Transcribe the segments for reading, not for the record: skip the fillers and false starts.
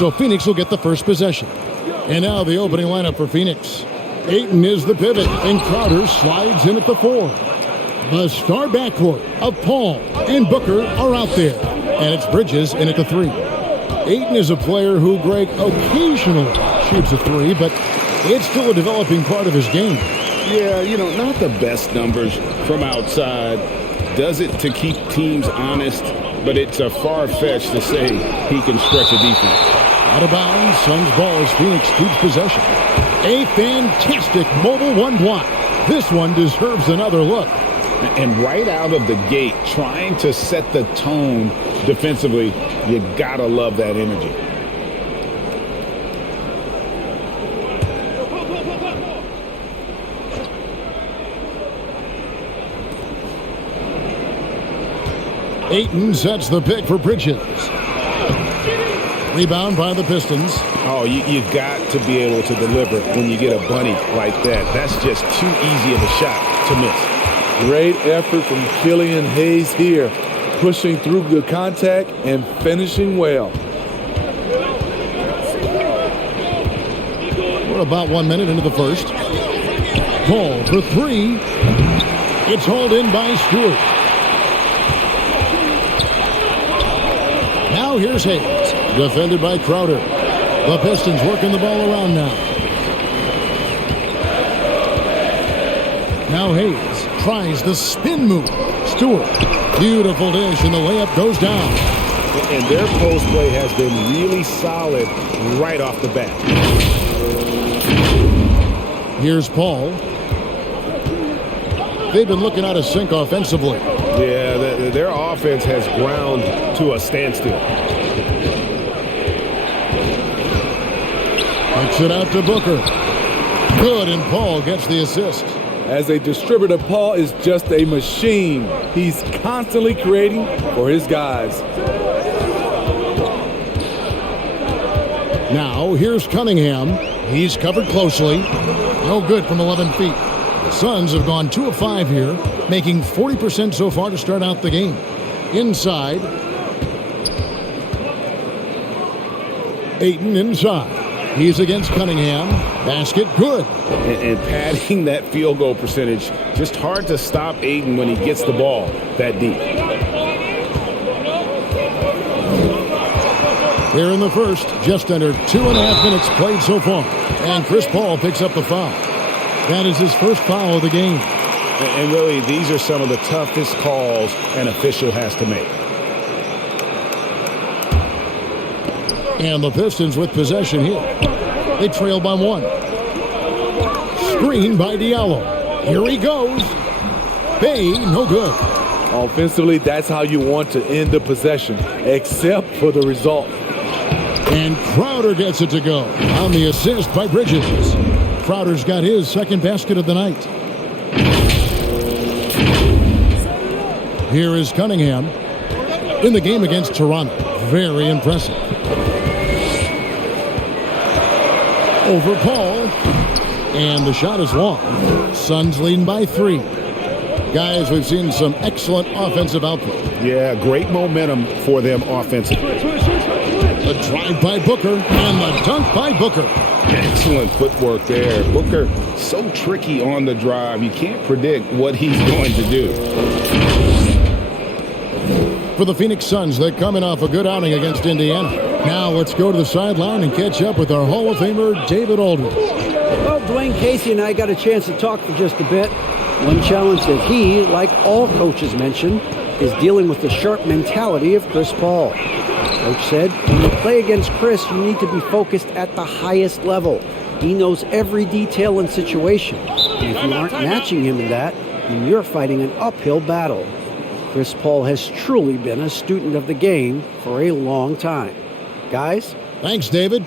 So Phoenix will get the first possession. And now the opening lineup for Phoenix. Ayton is the pivot, and Crowder slides in at the 4. The star backcourt of Paul and Booker are out there. And it's Bridges in at the 3. Ayton is a player who, Greg, occasionally shoots a 3, but it's still a developing part of his game. Yeah, not the best numbers from outside. Does it to keep teams honest, but it's a far-fetched to say he can stretch a defense. Out of bounds, Suns ball as Phoenix keeps possession. A fantastic mobile one block. This one deserves another look. And right out of the gate, trying to set the tone defensively, you gotta love that energy. Ayton sets the pick for Bridges. Rebound by the Pistons. Oh, you got to be able to deliver when you get a bunny like that. That's just too easy of a shot to miss. Great effort from Killian Hayes here, pushing through the contact and finishing well. We're about 1 minute into the first. Paul for 3. It's hauled in by Stewart. Now here's Hayes, defended by Crowder. The Pistons working the ball around now. Now Hayes tries the spin move. Stewart, beautiful dish, and the layup goes down. And their post play has been really solid right off the bat. Here's Paul. They've been looking out of sync offensively. Yeah, their offense has ground to a standstill. Kicks it out to Booker. Good, and Paul gets the assist. As a distributor, Paul is just a machine. He's constantly creating for his guys. Now, here's Cunningham. He's covered closely. No good from 11 feet. The Suns have gone 2 of 5 here, making 40% so far to start out the game. Inside. Ayton inside. He's against Cunningham. Basket good. And padding that field goal percentage, just hard to stop Ayton when he gets the ball that deep. Here in the first, just under 2.5 minutes played so far. And Chris Paul picks up the foul. That is his first foul of the game. And really, these are some of the toughest calls an official has to make. And the Pistons with possession here. They trail by 1. Screen by Diallo. Here he goes. Bay, no good. Offensively, that's how you want to end the possession, except for the result. And Crowder gets it to go on the assist by Bridges. Crowder's got his second basket of the night. Here is Cunningham in the game against Toronto. Very impressive. Over Paul. And the shot is long. Suns leading by 3. Guys, we've seen some excellent offensive output. Yeah, great momentum for them offensively. The drive by Booker and the dunk by Booker. Excellent footwork there. Booker, so tricky on the drive. You can't predict what he's going to do. For the Phoenix Suns, they're coming off a good outing against Indiana. Now let's go to the sideline and catch up with our Hall of Famer, David Aldridge. Well, Dwayne Casey and I got a chance to talk for just a bit. One challenge that he, like all coaches mention, is dealing with the sharp mentality of Chris Paul. Coach said, when you play against Chris, you need to be focused at the highest level. He knows every detail and situation. And if you aren't matching him in that, then you're fighting an uphill battle. Chris Paul has truly been a student of the game for a long time. Guys? Thanks, David.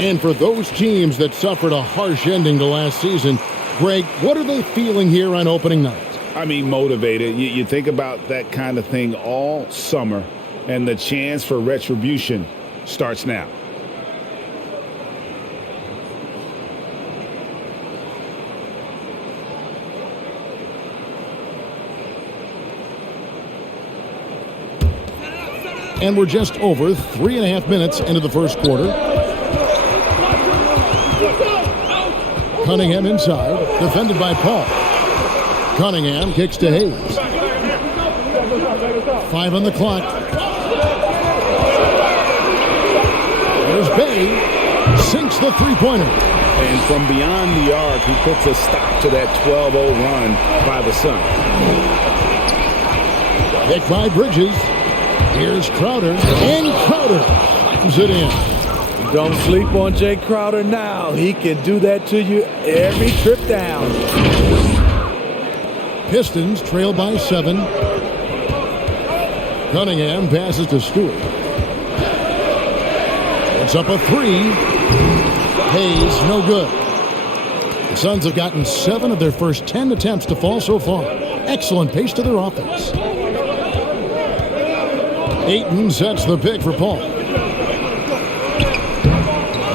And for those teams that suffered a harsh ending to last season, Greg, what are they feeling here on opening night? I mean, motivated. You think about that kind of thing all summer, and the chance for retribution starts now. And we're just over 3.5 minutes into the first quarter. Cunningham inside, defended by Paul. Cunningham kicks to Hayes. 5 on the clock. There's Bay, sinks the three-pointer. And from beyond the arc, he puts a stop to that 12-0 run by the Suns. Picked by Bridges. Here's Crowder, and Crowder slams it in. Don't sleep on Jay Crowder now. He can do that to you every trip down. Pistons trail by 7. Cunningham passes to Stewart. It's up a 3. Hayes, no good. The Suns have gotten 7 of their first 10 attempts to fall so far. Excellent pace to their offense. Ayton sets the pick for Paul.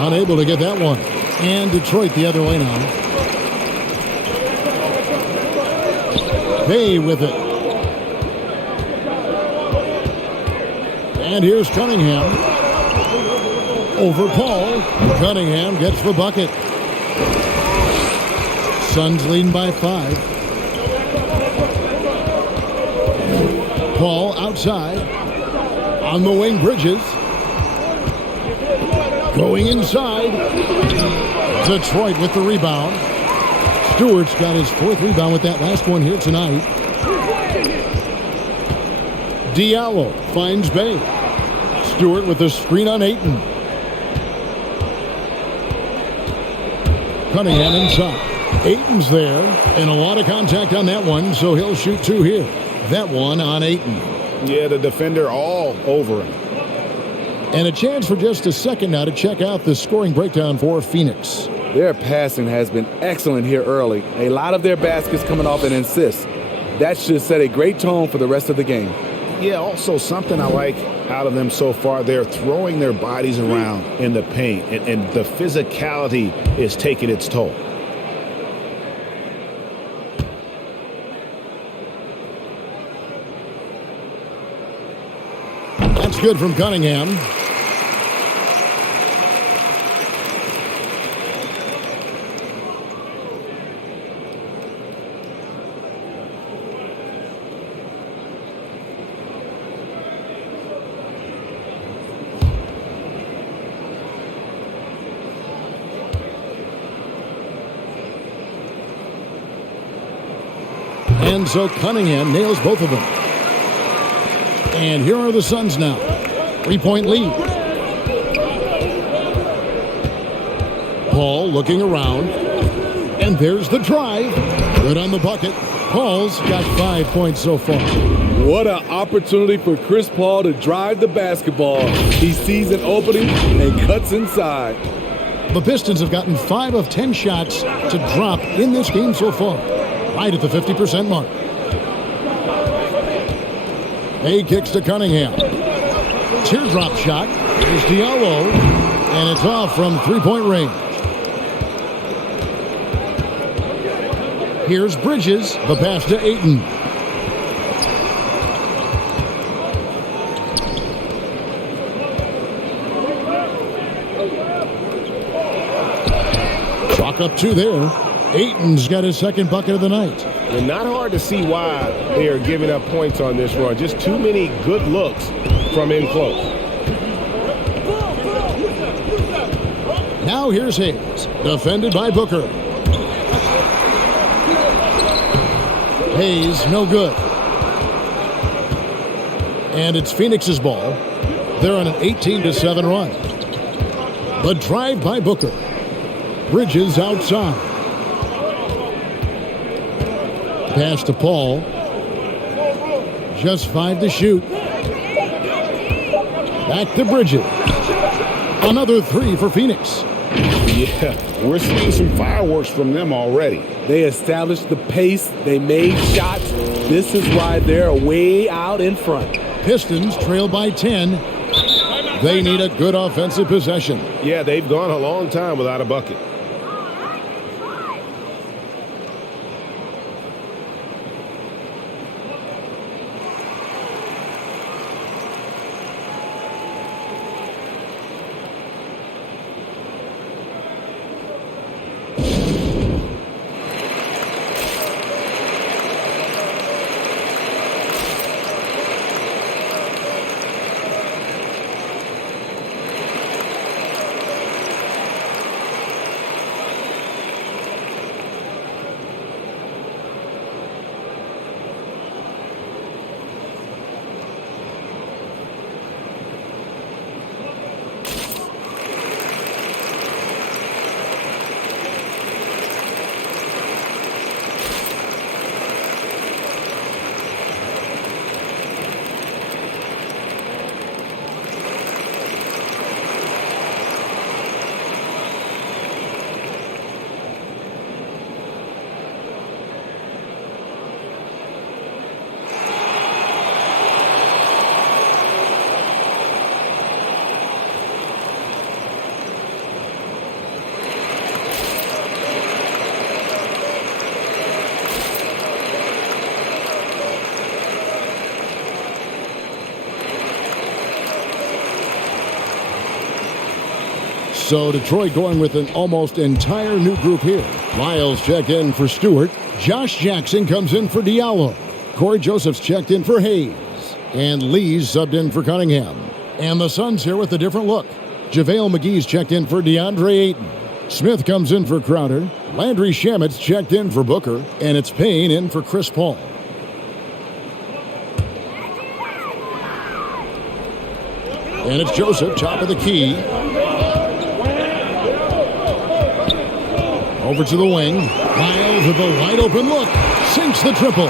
Unable to get that one. And Detroit the other way now. Bay with it. And here's Cunningham. Over Paul. Cunningham gets the bucket. Suns leading by 5. Paul outside. On the wing, Bridges. Going inside. Detroit with the rebound. Stewart's got his 4th rebound with that last one here tonight. Diallo finds Bay. Stewart with the screen on Ayton. Cunningham inside. Ayton's there, and a lot of contact on that one, so he'll shoot 2 here. That one on Ayton. Yeah, the defender all over him. And a chance for just a second now to check out the scoring breakdown for Phoenix. Their passing has been excellent here early. A lot of their baskets coming off an assist. That should set a great tone for the rest of the game. Yeah, also something I like out of them so far, they're throwing their bodies around in the paint, and the physicality is taking its toll. That's good from Cunningham. And so Cunningham nails both of them. And here are the Suns now. 3-point lead. Paul looking around. And there's the drive. Good on the bucket. Paul's got 5 points so far. What an opportunity for Chris Paul to drive the basketball. He sees an opening and cuts inside. The Pistons have gotten 5 of 10 shots to drop in this game so far. Right at the 50% mark. Bay kicks to Cunningham. Teardrop shot. Here's Diallo. And it's off from 3-point range. Here's Bridges. The pass to Ayton. Chalk up 2 there. Ayton's got his 2nd bucket of the night. And not hard to see why they are giving up points on this run. Just too many good looks from in close. Now here's Hayes, defended by Booker. Hayes, no good. And it's Phoenix's ball. They're on an 18-7 run. The drive by Booker. Bridges outside. Pass to Paul. Just 5 to shoot. Back to Bridges. Another 3 for Phoenix. Yeah, we're seeing some fireworks from them already. They established the pace. They made shots. This is why they're way out in front. Pistons trail by 10. They need a good offensive possession. Yeah, they've gone a long time without a bucket. So Detroit going with an almost entire new group here. Lyles checked in for Stewart. Josh Jackson comes in for Diallo. Corey Joseph's checked in for Hayes. And Lee's subbed in for Cunningham. And the Suns here with a different look. JaVale McGee's checked in for DeAndre Ayton. Smith comes in for Crowder. Landry Shamit's checked in for Booker. And it's Payne in for Chris Paul. And it's Joseph, top of the key. Over to the wing. Lyles with a wide open look. Sinks the triple.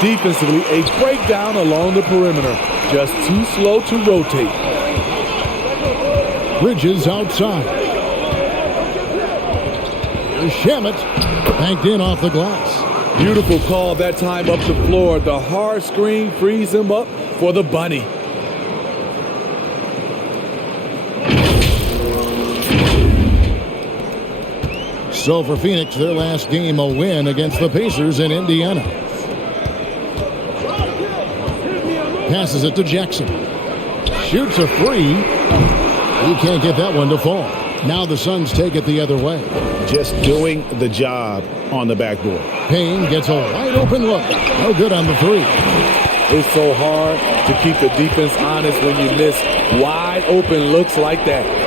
Defensively, a breakdown along the perimeter. Just too slow to rotate. Bridges outside. Here's Shamet. Banked in off the glass. Beautiful call that time up the floor. The hard screen frees him up for the bunny. So for Phoenix, their last game a win against the Pacers in Indiana. Passes it to Jackson. Shoots a free. He can't get that one to fall. Now the Suns take it the other way. Just doing the job on the backboard. Payne gets a wide open look. No good on the three. It's so hard to keep the defense honest when you miss wide open looks like that.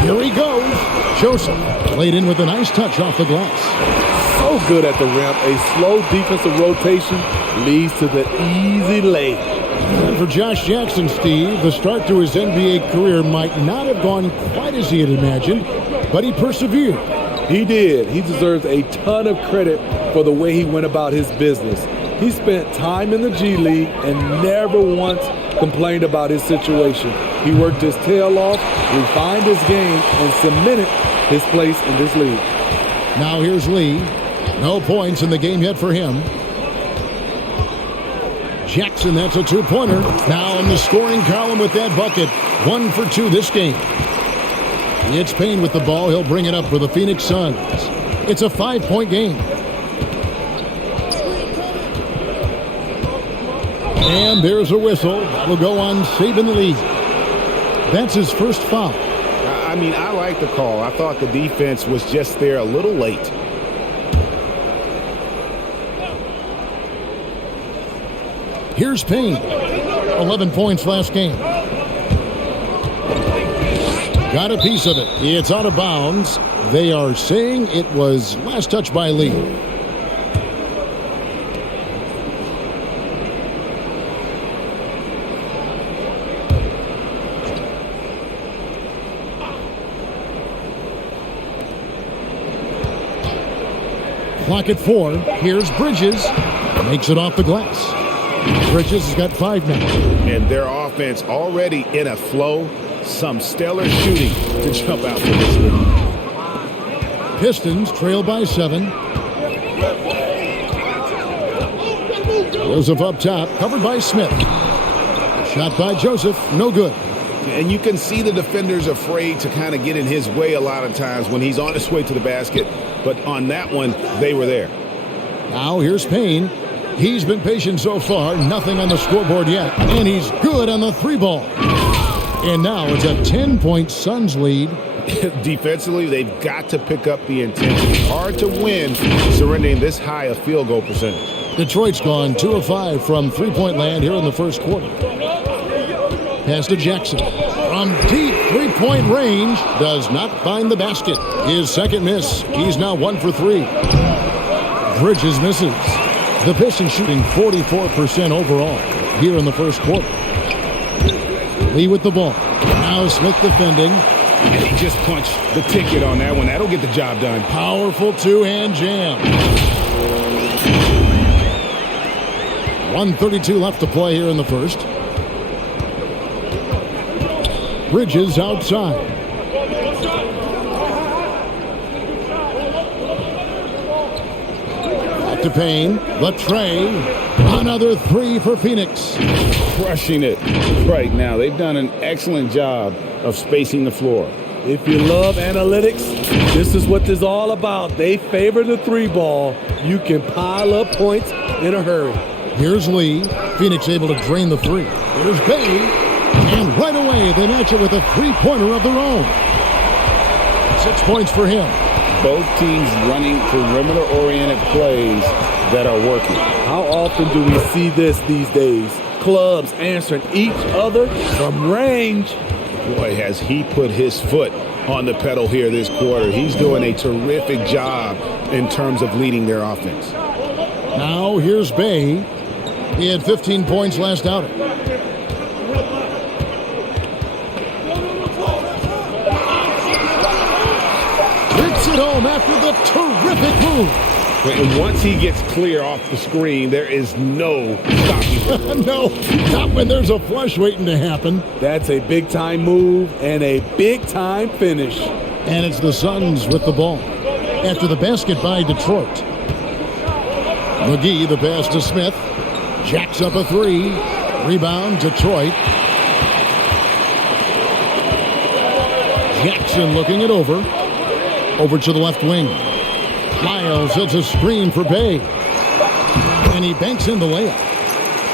Here he goes. Joseph played in with a nice touch off the glass. So good at the rim. A slow defensive rotation leads to the easy lay. And for Josh Jackson, Steve, the start to his NBA career might not have gone quite as he had imagined, but he persevered. He did. He deserves a ton of credit for the way he went about his business. He spent time in the G League and never once complained about his situation. He worked his tail off, refined his game, and cemented his place in this league. Now here's Lee. No points in the game yet for him. Jackson, that's a two-pointer. Now in the scoring column with that bucket. 1 for 2 this game. It's Payne with the ball. He'll bring it up for the Phoenix Suns. It's a 5-point game. And there's a whistle. That'll go on Saban Lee. That's his first foul. I mean, I like the call. I thought the defense was just there a little late. Here's Payne. 11 points last game. Got a piece of it. It's out of bounds. They are saying it was last touch by Lee. Clock at 4. Here's Bridges. Makes it off the glass. Bridges has got 5 now. And their offense already in a flow. some stellar shooting to jump out for this lead. Pistons trail by 7. Joseph up top, covered by Smith. Shot by Joseph, no good. And you can see the defenders afraid to kind of get in his way a lot of times when he's on his way to the basket. But on that one, they were there. Now here's Payne. He's been patient so far, nothing on the scoreboard yet. And he's good on the 3-ball. And now it's a 10-point Suns lead. Defensively, they've got to pick up the intensity. Hard to win surrendering this high a field goal percentage. Detroit's gone 2 of 5 from three-point land here in the first quarter. Pass to Jackson. From deep three-point range, does not find the basket. His second miss. He's now 1 for 3. Bridges misses. The Pistons shooting 44% overall here in the first quarter. Lee with the ball. Now Smith defending. He just punched the ticket on that one. That'll get the job done. Powerful two-hand jam. 1:32 left to play here in the first. Bridges outside. Back to Payne. The tray. Another 3 for Phoenix. Crushing it right now. They've done an excellent job of spacing the floor. If you love analytics, this is what this is all about. They favor the 3-ball. You can pile up points in a hurry. Here's Lee. Phoenix able to drain the 3. Here's Bay. And right away, they match it with a 3-pointer of their own. 6 points for him. Both teams running perimeter-oriented plays that are working. How often do we see this these days? Clubs answering each other from range. Boy, has he put his foot on the pedal here this quarter. He's doing a terrific job in terms of leading their offense. Now here's Bay. He had 15 points last outing. Hits it home after the terrific move. And once he gets clear off the screen, there is no stopping him. No, not when there's a flush waiting to happen. That's a big-time move and a big-time finish. And it's the Suns with the ball. After the basket by Detroit. McGee, the pass to Smith. Jacks up a 3. Rebound, Detroit. Jackson looking it over. Over to the left wing. Lyles hits a screen for Bay. And he banks in the layup.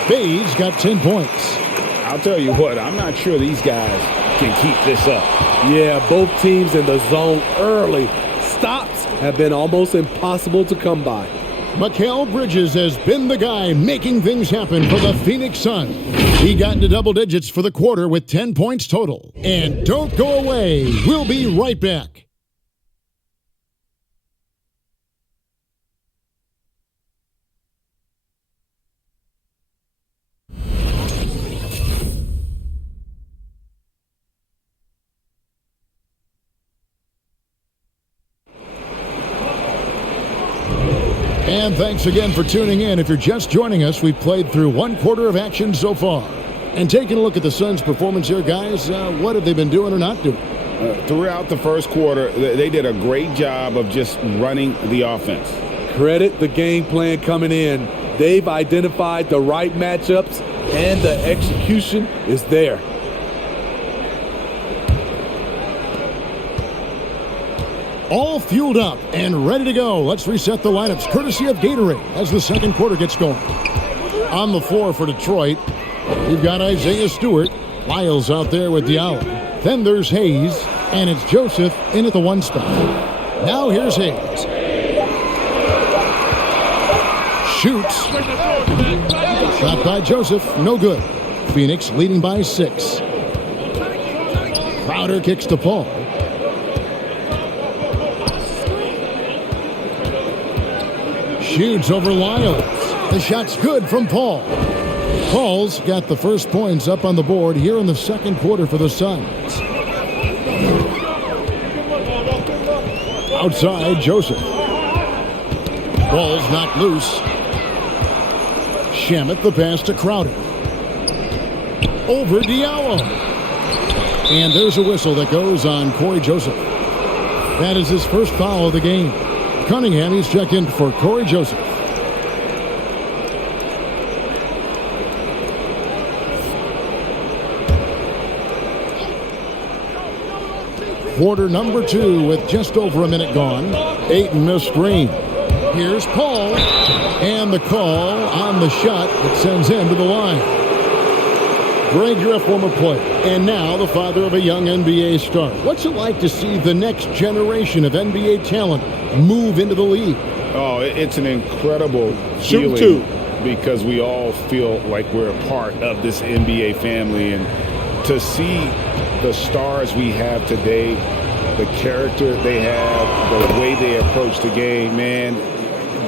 Bay's got 10 points. I'll tell you what, I'm not sure these guys can keep this up. Yeah, both teams in the zone early. Stops have been almost impossible to come by. Mikal Bridges has been the guy making things happen for the Phoenix Suns. He got into double digits for the quarter with 10 points total. And don't go away. We'll be right back. And thanks again for tuning in. If you're just joining us, we've played through 1 quarter of action so far. And taking a look at the Suns' performance here, guys, what have they been doing or not doing? Throughout the first quarter, they did a great job of just running the offense. Credit the game plan coming in. They've identified the right matchups, and the execution is there. All fueled up and ready to go. Let's reset the lineups, courtesy of Gatorade, as the second quarter gets going. On the floor for Detroit, you've got Isaiah Stewart. Lyles out there with Diallo. Then there's Hayes, and it's Joseph in at the 1 spot. Now here's Hayes. Shoots. Shot by Joseph, no good. Phoenix leading by 6. Crowder kicks to Paul. Shoots over Lyles. The shot's good from Paul. Paul's got the first points up on the board here in the second quarter for the Suns. Outside, Joseph. Ball's knocked loose. Shamet the pass to Crowder. Over Diallo. And there's a whistle that goes on Corey Joseph. That is his first foul of the game. Cunningham, he's checked in for Corey Joseph. Quarter number 2 with just over a minute gone. Ayton missed screen. Here's Paul. And the call on the shot that sends him to the line. Greg, you're a former player, and now the father of a young NBA star. What's it like to see the next generation of NBA talent move into the league? Oh, it's an incredible feeling because we all feel like we're a part of this NBA family. And to see the stars we have today, the character they have, the way they approach the game, man,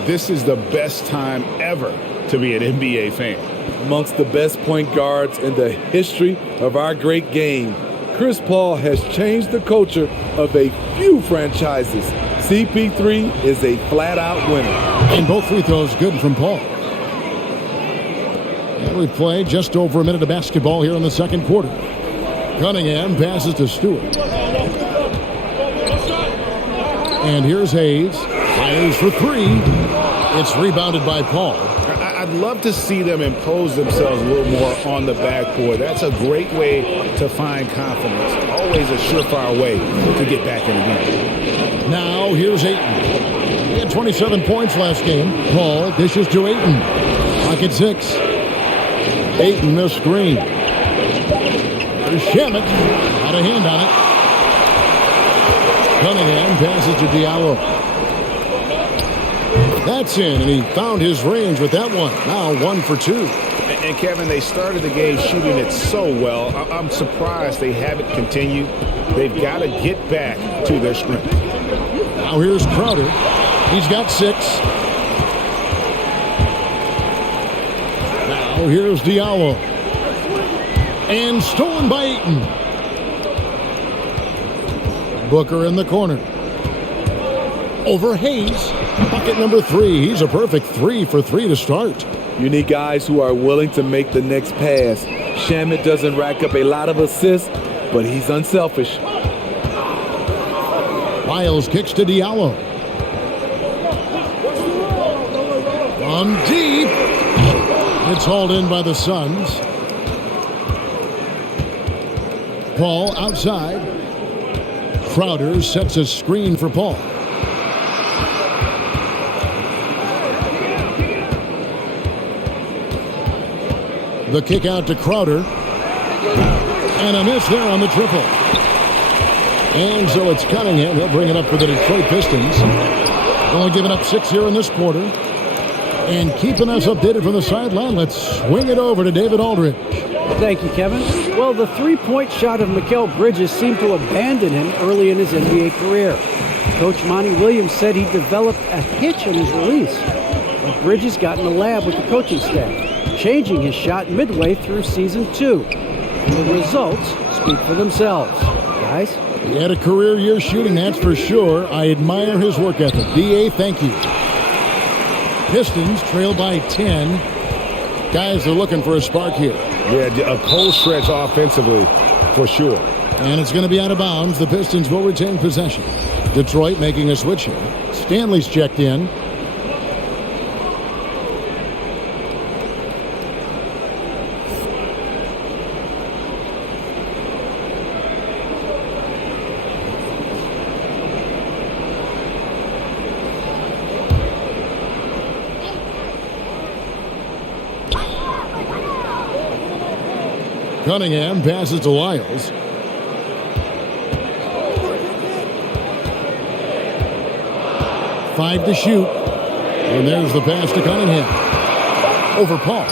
this is the best time ever to be an NBA fan. Amongst the best point guards in the history of our great game, Chris Paul has changed the culture of a few franchises. CP3 is a flat-out winner. And both free throws good from Paul. And we play just over a minute of basketball here in the second quarter. Cunningham passes to Stewart. And here's Hayes. Fires for 3. It's rebounded by Paul. I'd love to see them impose themselves a little more on the backboard. That's a great way to find confidence. Always a surefire way to get back in the game. Now here's Ayton. He had 27 points last game. Paul dishes to Ayton. Clock at 6. Ayton missed screen. There's Shamet. Had a hand on it. Cunningham passes to Diallo. That's in, and he found his range with that one. Now 1 for 2. And Kevin, they started the game shooting it so well. I'm surprised they haven't continued. They've got to get back to their strength. Now here's Crowder. He's got 6. Now here's Diallo. And stolen by Ayton. Booker in the corner. Over Hayes. Bucket number 3. He's a perfect 3 for 3 to start. You need guys who are willing to make the next pass. Shamet doesn't rack up a lot of assists, but he's unselfish. Miles kicks to Diallo. From deep. It's hauled in by the Suns. Paul outside. Crowder sets a screen for Paul. The kick out to Crowder. And a miss there on the triple. And so it's Cunningham. He'll bring it up for the Detroit Pistons. Only giving up 6 here in this quarter. And keeping us updated from the sideline, let's swing it over to David Aldridge. Thank you, Kevin. Well, the three-point shot of Mikal Bridges seemed to abandon him early in his NBA career. Coach Monty Williams said he developed a hitch on his release. But Bridges got in the lab with the coaching staff, changing his shot midway through season 2. And the results speak for themselves. Guys? He had a career year shooting, that's for sure. I admire his work ethic. D.A., thank you. Pistons trail by 10. Guys are looking for a spark here. Yeah, a cold stretch offensively, for sure. And it's going to be out of bounds. The Pistons will retain possession. Detroit making a switch here. Stanley's checked in. Cunningham passes to Lyles. Five to shoot. And there's the pass to Cunningham. Over Paul.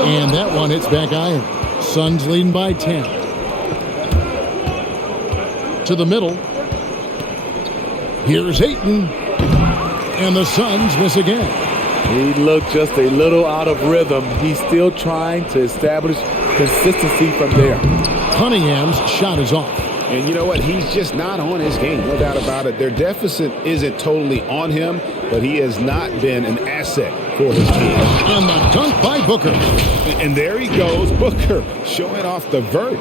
And that one hits back iron. Suns leading by 10. To the middle. Here's Ayton. And the Suns miss again. He looked just a little out of rhythm. He's still trying to establish consistency from there. Cunningham's shot is off. And you know what? He's just not on his game, no doubt about it. Their deficit isn't totally on him, but he has not been an asset for his team. And the dunk by Booker. And there he goes, Booker, showing off the vert.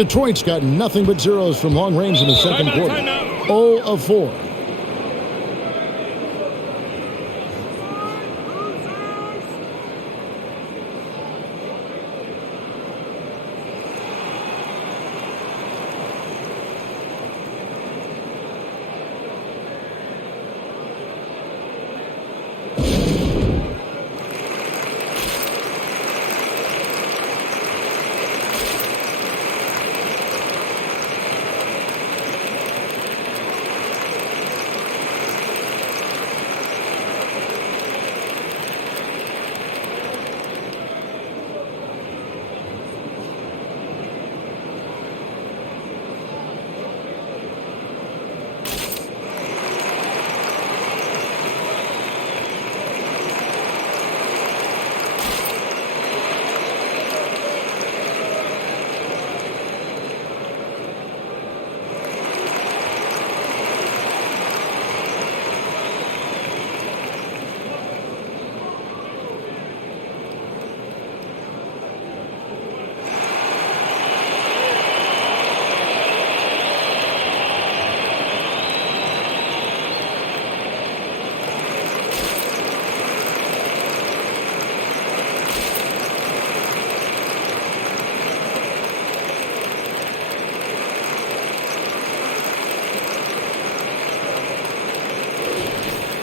Detroit's got nothing but zeros from long range in the second quarter. 0 of 4.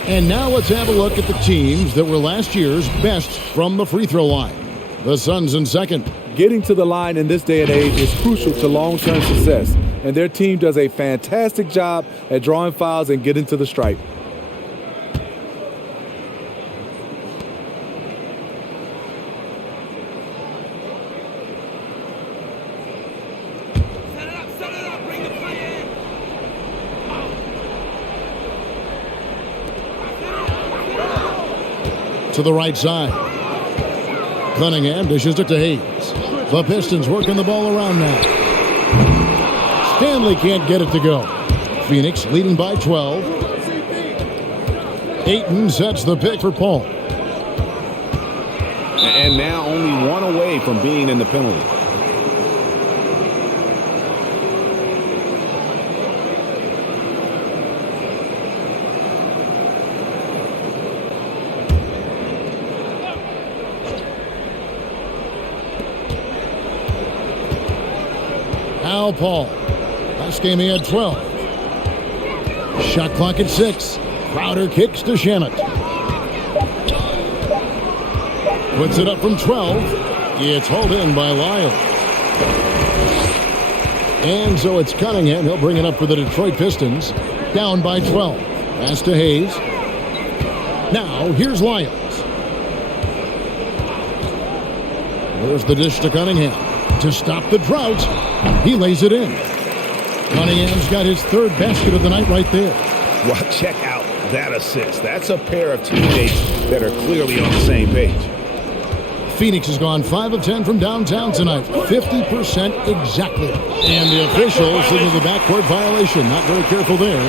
And now let's have a look at the teams that were last year's best from the free throw line. The Suns in second. Getting to the line in this day and age is crucial to long-term success, and their team does a fantastic job at drawing fouls and getting to the stripe. To the right side. Cunningham dishes it to Hayes. The Pistons working the ball around now. Stanley can't get it to go. Phoenix leading by 12. Ayton sets the pick for Paul. And now only one away from being in the penalty. Al Paul. Last game he had 12. Shot clock at 6. Crowder kicks to Shannon. Puts it up from 12. It's hauled in by Lyle. And so it's Cunningham. He'll bring it up for the Detroit Pistons. Down by 12. Pass to Hayes. Now here's Lyles. There's the dish to Cunningham. To stop the drought, he lays it in. Cunningham's got his third basket of the night right there. Well, check out that assist. That's a pair of teammates that are clearly on the same page. Phoenix has gone 5 of 10 from downtown tonight. 50% exactly. And the officials signal the backcourt violation. Not very careful there.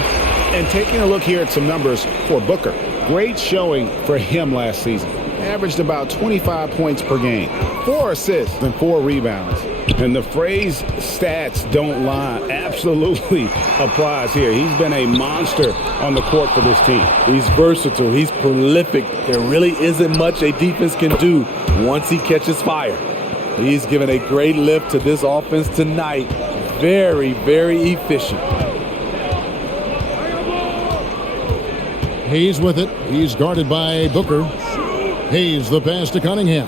And taking a look here at some numbers for Booker. Great showing for him last season. Averaged about 25 points per game, 4 assists and 4 rebounds. And the phrase stats don't lie absolutely applies here. He's been a monster on the court for this team. He's versatile. He's prolific. There really isn't much a defense can do once he catches fire. He's given a great lift to this offense tonight. Very, very efficient. Hayes with it. He's guarded by Booker. Hayes the pass to Cunningham.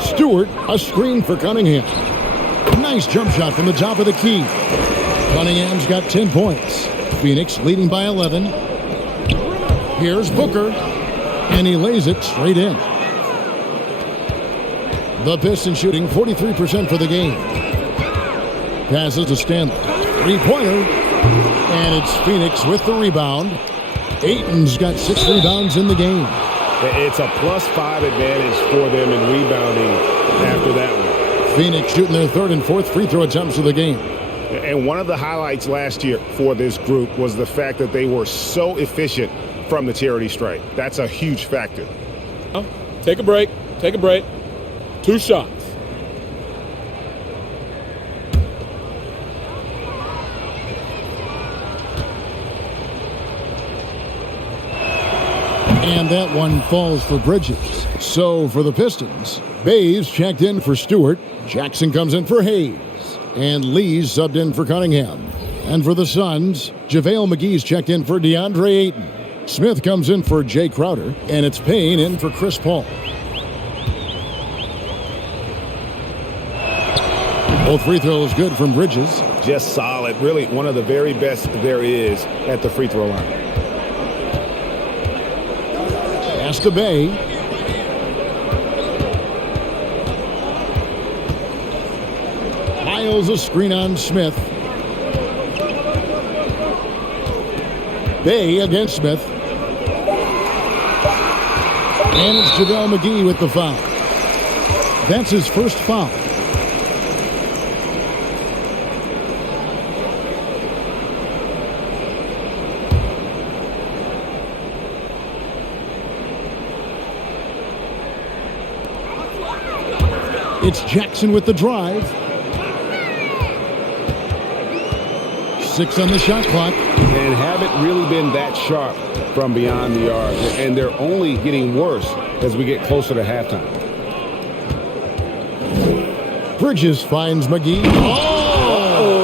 Stewart, a screen for Cunningham. Nice jump shot from the top of the key. Cunningham's got 10 points. Phoenix leading by 11. Here's Booker, and he lays it straight in. The Pistons shooting 43% for the game. Passes to Stanley. Three-pointer, and it's Phoenix with the rebound. Ayton's got 6 rebounds in the game. It's a +5 advantage for them in rebounding after that one. Phoenix shooting their 3rd and 4th free throw attempts of the game. And one of the highlights last year for this group was the fact that they were so efficient from the charity stripe. That's a huge factor. Take a break. Take a break. 2 shots. And that one falls for Bridges. So for the Pistons, Bayes checked in for Stewart. Jackson comes in for Hayes. And Lee's subbed in for Cunningham. And for the Suns, JaVale McGee's checked in for DeAndre Ayton. Smith comes in for Jay Crowder. And it's Payne in for Chris Paul. Both free throws good from Bridges. Just solid. Really one of the very best there is at the free throw line. Pass to Bay. Miles a screen on Smith. Bay against Smith. And it's JaVale McGee with the foul. That's his first foul. It's Jackson with the drive. 6 on the shot clock. And haven't really been that sharp from beyond the arc. And they're only getting worse as we get closer to halftime. Bridges finds McGee. Oh!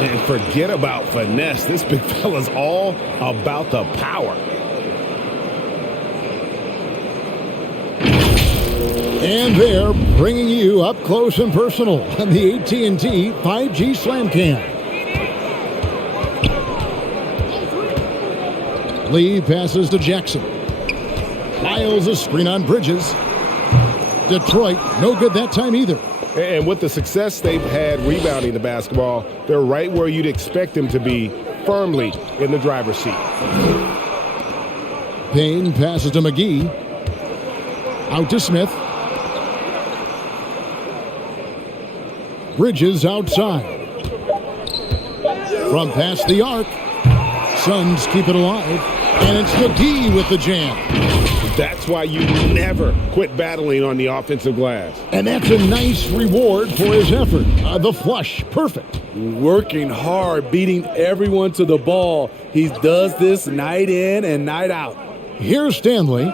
And forget about finesse. This big fella's all about the power. And they're bringing you up close and personal on the AT&T 5G Slam Cam. Lee passes to Jackson. Miles a screen on Bridges. Detroit, no good that time either. And with the success they've had rebounding the basketball, they're right where you'd expect them to be, firmly in the driver's seat. Payne passes to McGee. Out to Smith. Bridges outside. From past the arc. Suns keep it alive. And it's McGee with the jam. That's why you never quit battling on the offensive glass. And that's a nice reward for his effort. The flush, perfect. Working hard, beating everyone to the ball. He does this night in and night out. Here's Stanley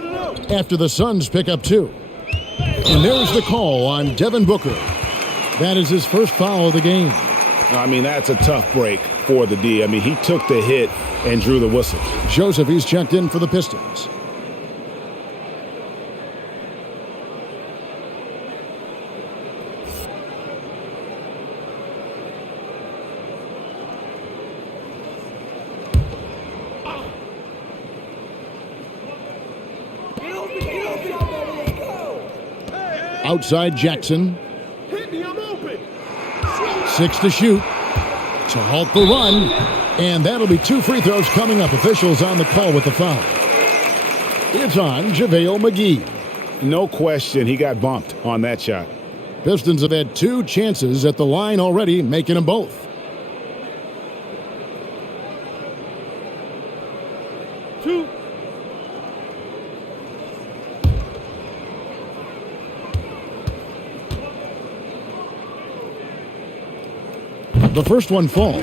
after the Suns pick up 2. And there's the call on Devin Booker. That is his first foul of the game. I mean, that's a tough break for the D. I mean, he took the hit and drew the whistle. Joseph, he's checked in for the Pistons. Outside Jackson. 6 to shoot to halt the run. And that'll be 2 free throws coming up. Officials on the call with the foul. It's on JaVale McGee. No question, he got bumped on that shot. Pistons have had 2 chances at the line already, making them both. The first one falls.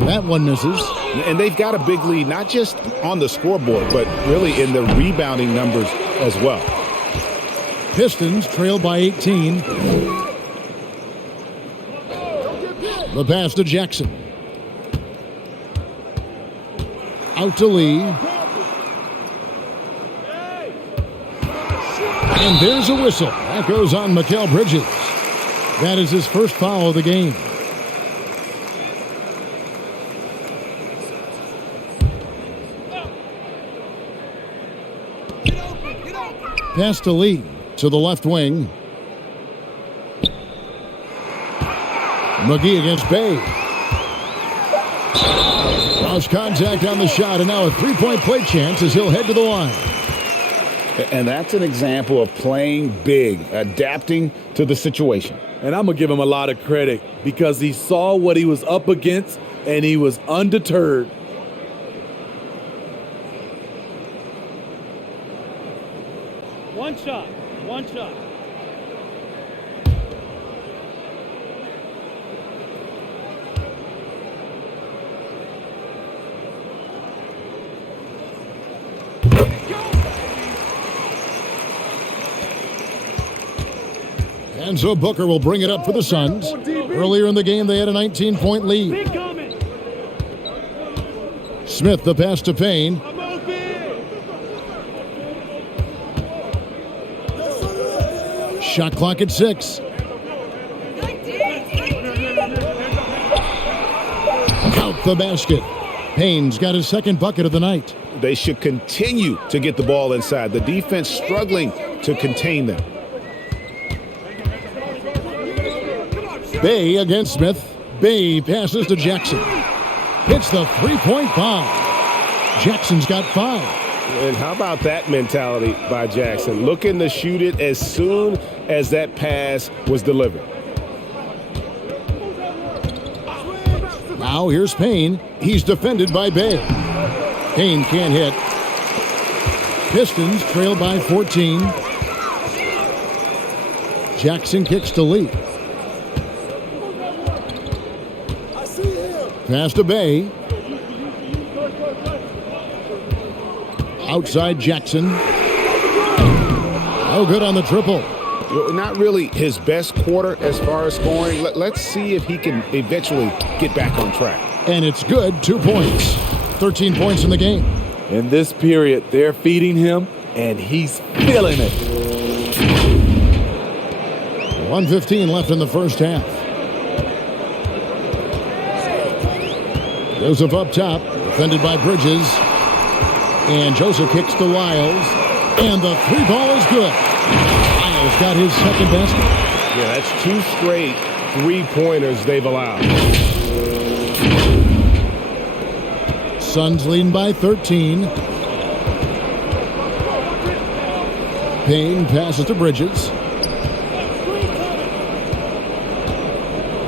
That one misses. And they've got a big lead, not just on the scoreboard, but really in the rebounding numbers as well. Pistons trail by 18. The pass to Jackson. Out to Lee. And there's a whistle. That goes on Mikal Bridges. That is his first foul of the game. Pass to Lee. To the left wing. McGee against Bay. Lost contact on the shot, and now a three-point play chance as he'll head to the line. And that's an example of playing big, adapting to the situation. And I'm going to give him a lot of credit because he saw what he was up against. and he was undeterred. One shot. And so Booker will bring it up for the Suns. Earlier in the game, they had a 19-point lead. Smith, the pass to Payne. Shot clock at 6. Count the basket. Payne's got his second bucket of the night. They should continue to get the ball inside. The defense struggling to contain them. Bay against Smith. Bay passes to Jackson. Hits the three-point bomb. Jackson's got 5. And how about that mentality by Jackson? Looking to shoot it as soon as that pass was delivered. Now here's Payne. He's defended by Bay. Payne can't hit. Pistons trail by 14. Jackson kicks to Lee. Pass to Bay. Outside Jackson. No good on the triple. Not really his best quarter as far as scoring. Let's see if he can eventually get back on track. And it's good. 2 points. 13 points in the game. In this period, they're feeding him, and he's feeling it. 1:15 left in the first half. Joseph up top, defended by Bridges. And Joseph kicks to Lyles. And the 3-ball is good. Lyles got his second basket. Yeah, that's 2 straight 3-pointers they've allowed. Suns leading by 13. Payne passes to Bridges.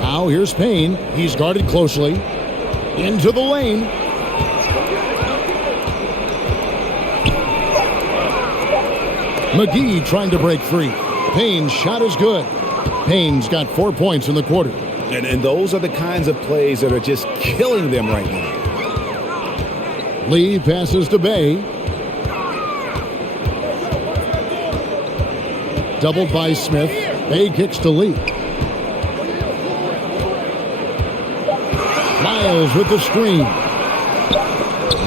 Now here's Payne. He's guarded closely. Into the lane. McGee trying to break free. Payne's shot is good. Payne's got 4 points in the quarter. And those are the kinds of plays that are just killing them right now. Lee passes to Bay. Doubled by Smith. Bay kicks to Lee. Lyles with the screen.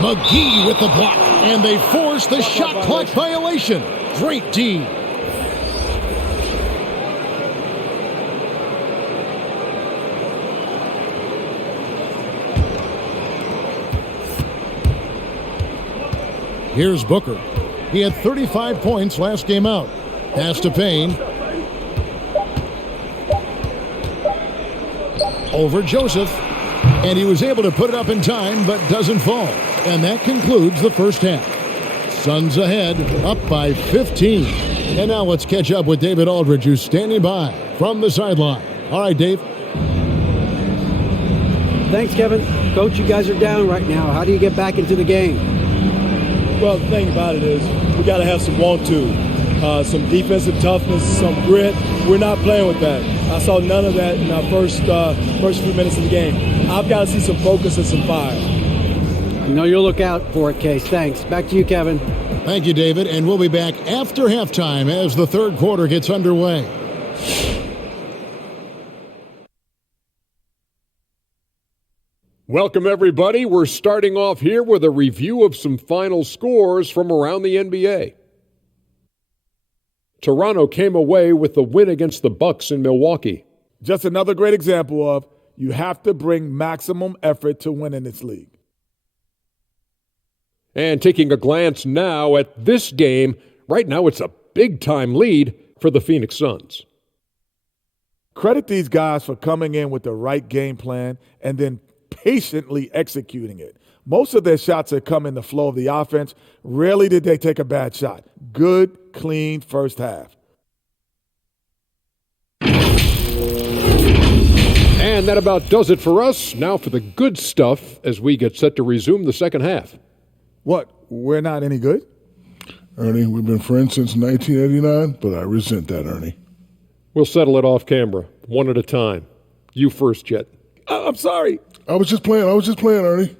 McGee with the block. And they force the shot clock violation. Great D. Here's Booker. He had 35 points last game out. Pass to Payne. Over Joseph. And he was able to put it up in time, but doesn't fall. And that concludes the first half. Suns ahead, up by 15. And now let's catch up with David Aldridge, who's standing by from the sideline. All right, Dave. Thanks, Kevin. Coach, you guys are down right now. How do you get back into the game? Well, the thing about it is we got to have some want-to, some defensive toughness, some grit. We're not playing with that. I saw none of that in our first few minutes of the game. I've got to see some focus and some fire. I know you'll look out for it, Case. Thanks. Back to you, Kevin. Thank you, David. And we'll be back after halftime as the third quarter gets underway. Welcome, everybody. We're starting off here with a review of some final scores from around the NBA. Toronto came away with the win against the Bucks in Milwaukee. Just another great example of you have to bring maximum effort to win in this league. And taking a glance now at this game, right now it's a big-time lead for the Phoenix Suns. Credit these guys for coming in with the right game plan and then patiently executing it. Most of their shots have come in the flow of the offense. Rarely did they take a bad shot. Good, clean first half. And that about does it for us. Now for the good stuff as we get set to resume the second half. What? We're not any good? Ernie, we've been friends since 1989, but I resent that, Ernie. We'll settle it off camera, one at a time. You first, Jet. I'm sorry. I was just playing, Ernie.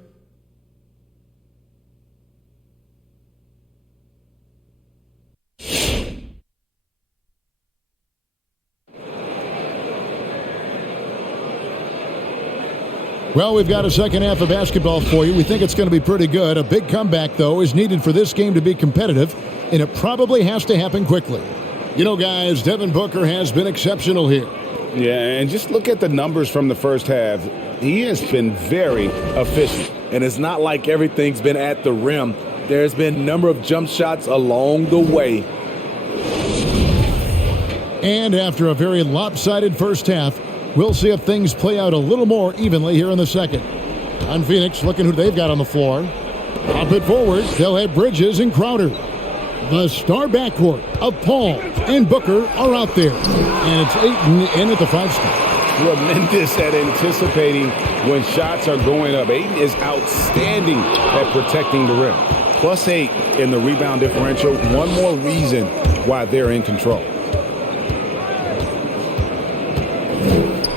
Well, we've got a second half of basketball for you. We think it's going to be pretty good. A big comeback, though, is needed for this game to be competitive, and it probably has to happen quickly. You know, guys, Devin Booker has been exceptional here. Yeah, and just look at the numbers from the first half. He has been very efficient. And it's not like everything's been at the rim. There's been a number of jump shots along the way. And after a very lopsided first half, we'll see if things play out a little more evenly here in the second. On Phoenix, looking who they've got on the floor. Up it forward, they'll have Bridges and Crowder. The star backcourt of Paul and Booker are out there. And it's Ayton in at the 5 spot. Tremendous at anticipating when shots are going up. Ayton is outstanding at protecting the rim. +8 in the rebound differential. One more reason why they're in control.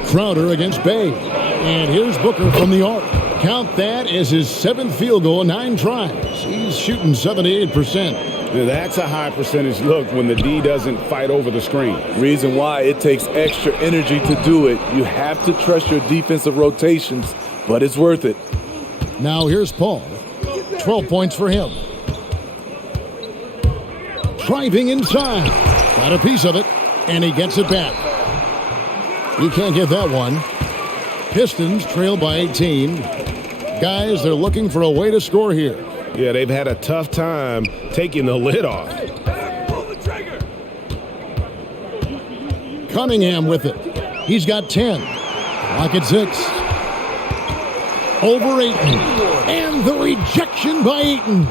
Crowder against Bay. And here's Booker from the arc. Count that as his 7th field goal in 9 tries. He's shooting 78%. That's a high percentage look when the D doesn't fight over the screen. Reason why it takes extra energy to do it. You have to trust your defensive rotations, but it's worth it. Now here's Paul. 12 points for him. Driving inside. Got a piece of it, and he gets it back. You can't get that one. Pistons trail by 18. Guys, they're looking for a way to score here. Yeah, they've had a tough time taking the lid off. Cunningham with it. He's got 10. Clock at 6. Over Ayton. And the rejection by Ayton.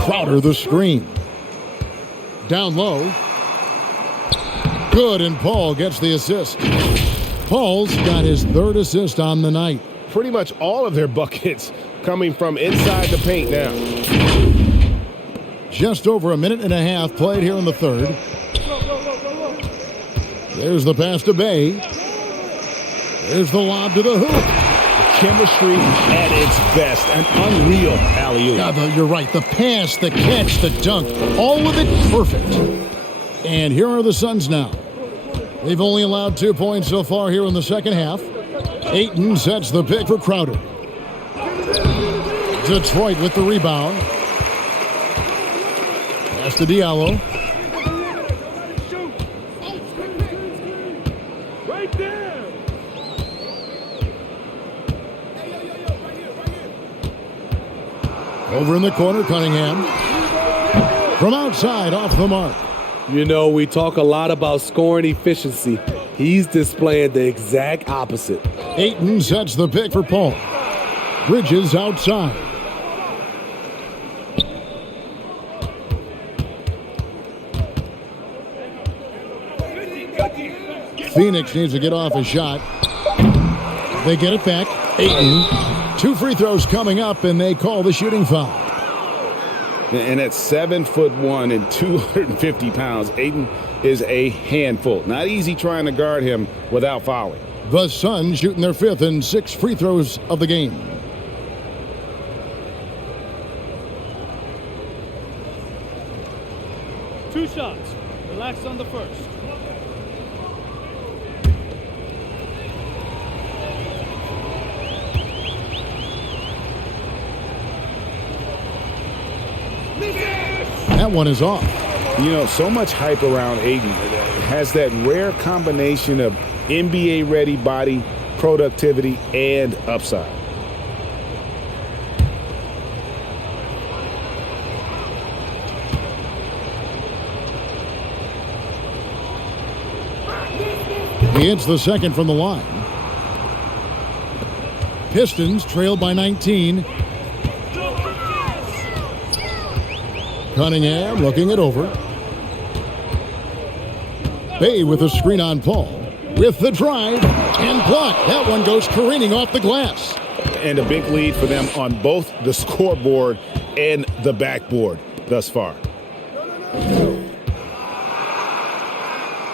Crowder the screen. Down low. Good, and Paul gets the assist. Paul's got his 3rd assist on the night. Pretty much all of their buckets coming from inside the paint now. Just over a minute and a half played here in the 3rd. There's the pass to Bay. There's the lob to the hoop. Chemistry at its best. An unreal alley-oop. Yeah, you're right. The pass, the catch, the dunk, all of it perfect. And here are the Suns now. They've only allowed 2 points so far here in the second half. Ayton sets the pick for Crowder. Detroit with the rebound. Pass to Diallo. Right there. Over in the corner, Cunningham. From outside, off the mark. You know, we talk a lot about scoring efficiency. He's displaying the exact opposite. Ayton sets the pick for Paul. Bridges outside. Phoenix needs to get off a shot. They get it back. Ayton. 2 free throws coming up, and they call the shooting foul. And at 7'1" and 250 pounds, Ayton is a handful. Not easy trying to guard him without fouling. The Suns shooting their 5th and 6 free throws of the game. Two shots. Relax on the first. That one is off. You know, so much hype around Ayton. Has that rare combination of NBA-ready body, productivity, and upside. He hits the second from the line. Pistons trail by 19. Cunningham looking it over. Bay with a screen on Paul. with the drive and block. That one goes careening off the glass. And a big lead for them on both the scoreboard and the backboard thus far.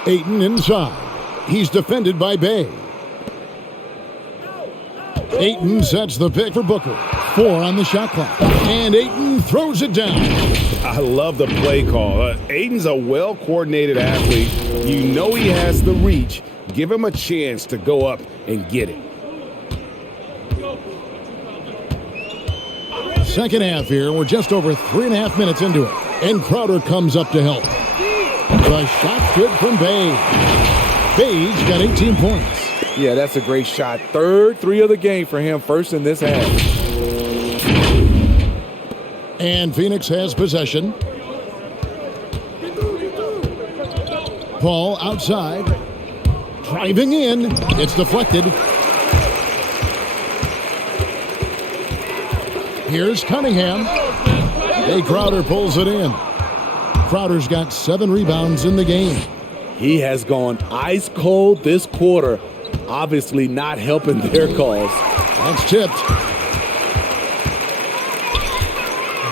Ayton inside. He's defended by Bay. Ayton sets the pick for Booker. 4 on the shot clock. And Ayton throws it down. I love the play call. Ayton's a well-coordinated athlete. You know he has the reach. Give him a chance to go up and get it. Second half here. We're just over 3.5 minutes into it. And Crowder comes up to help. The shot's good from Bay. Bay's got 18 points. Yeah, that's a great shot. Third 3 of the game for him, first in this half. And Phoenix has possession. Paul outside. Driving in. It's deflected. Here's Cunningham. Jay Crowder pulls it in. Crowder's got 7 rebounds in the game. He has gone ice cold this quarter. Obviously not helping their cause. That's tipped.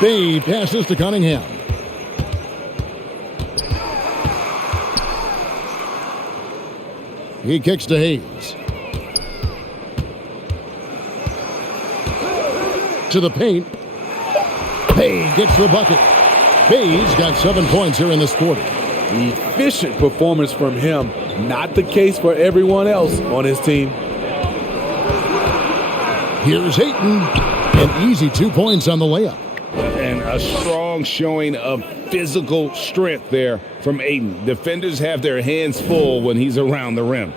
Bay passes to Cunningham. He kicks to Hayes. To the paint. Bay gets the bucket. Bay's got 7 points here in this quarter. Efficient performance from him. Not the case for everyone else on his team. Here's Ayton. An easy 2 points on the layup. And a strong showing of physical strength there from Ayton. Defenders have their hands full when he's around the rim.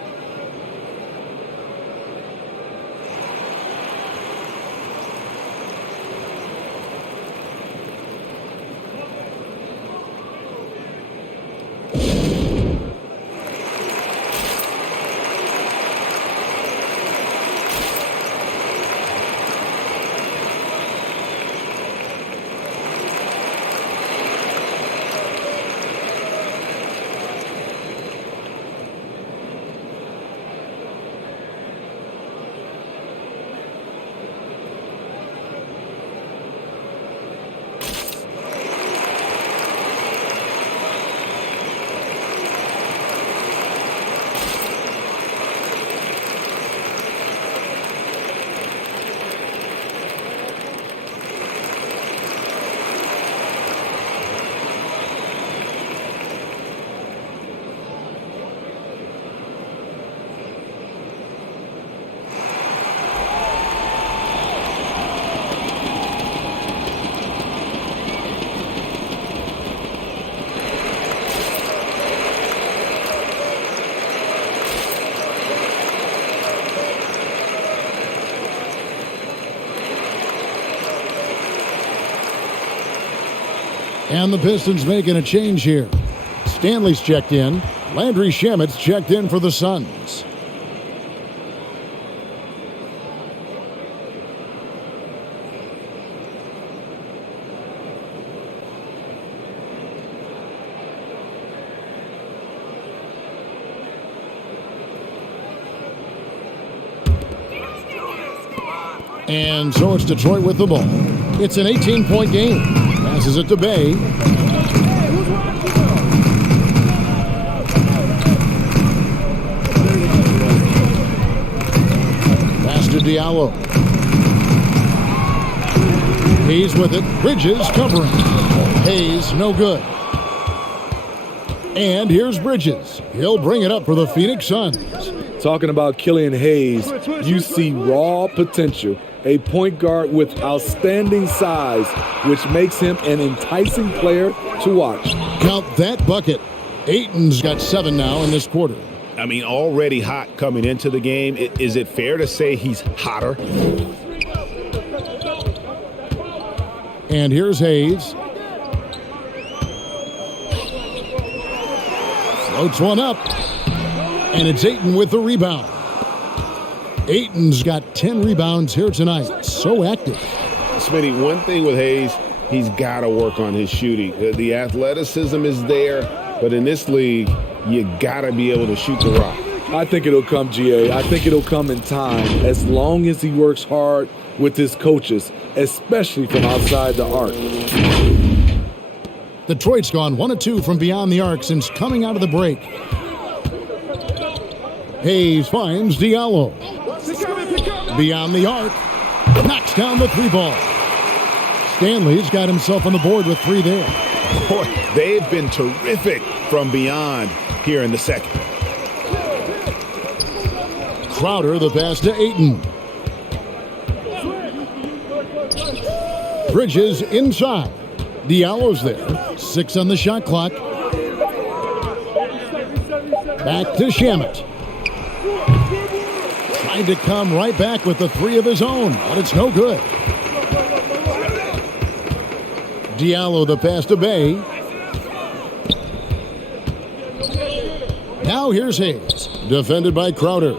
And the Pistons making a change here. Stanley's checked in. Landry Shamit's checked in for the Suns. And so it's Detroit with the ball. It's an 18-point game. Passes it to Bay. Pass to Diallo. Hayes with it. Bridges covering. Hayes no good. And here's Bridges. He'll bring it up for the Phoenix Suns. Talking about Killian Hayes, you see raw potential. A point guard with outstanding size, which makes him an enticing player to watch. Count that bucket. Ayton's got 7 now in this quarter. I mean, already hot coming into the game. Is it fair to say he's hotter? And here's Hayes. Floats one up. And it's Ayton with the rebound. Ayton's got 10 rebounds here tonight. So active. Smitty, one thing with Hayes, he's got to work on his shooting. The athleticism is there, but in this league, you got to be able to shoot the rock. I think it'll come, GA. I think it'll come in time as long as he works hard with his coaches, especially from outside the arc. Detroit's gone 1 of 2 from beyond the arc since coming out of the break. Hayes finds Diallo. Beyond the arc. Knocks down the 3 ball. Stanley's got himself on the board with 3 there. Boy, they've been terrific from beyond here in the second. Crowder, the pass to Ayton. Bridges inside. Diallo's there. 6 on the shot clock. Back to Shamet. Tried to come right back with the 3 of his own, but it's no good. Diallo, the pass to Bay. Now here's Hayes, defended by Crowder.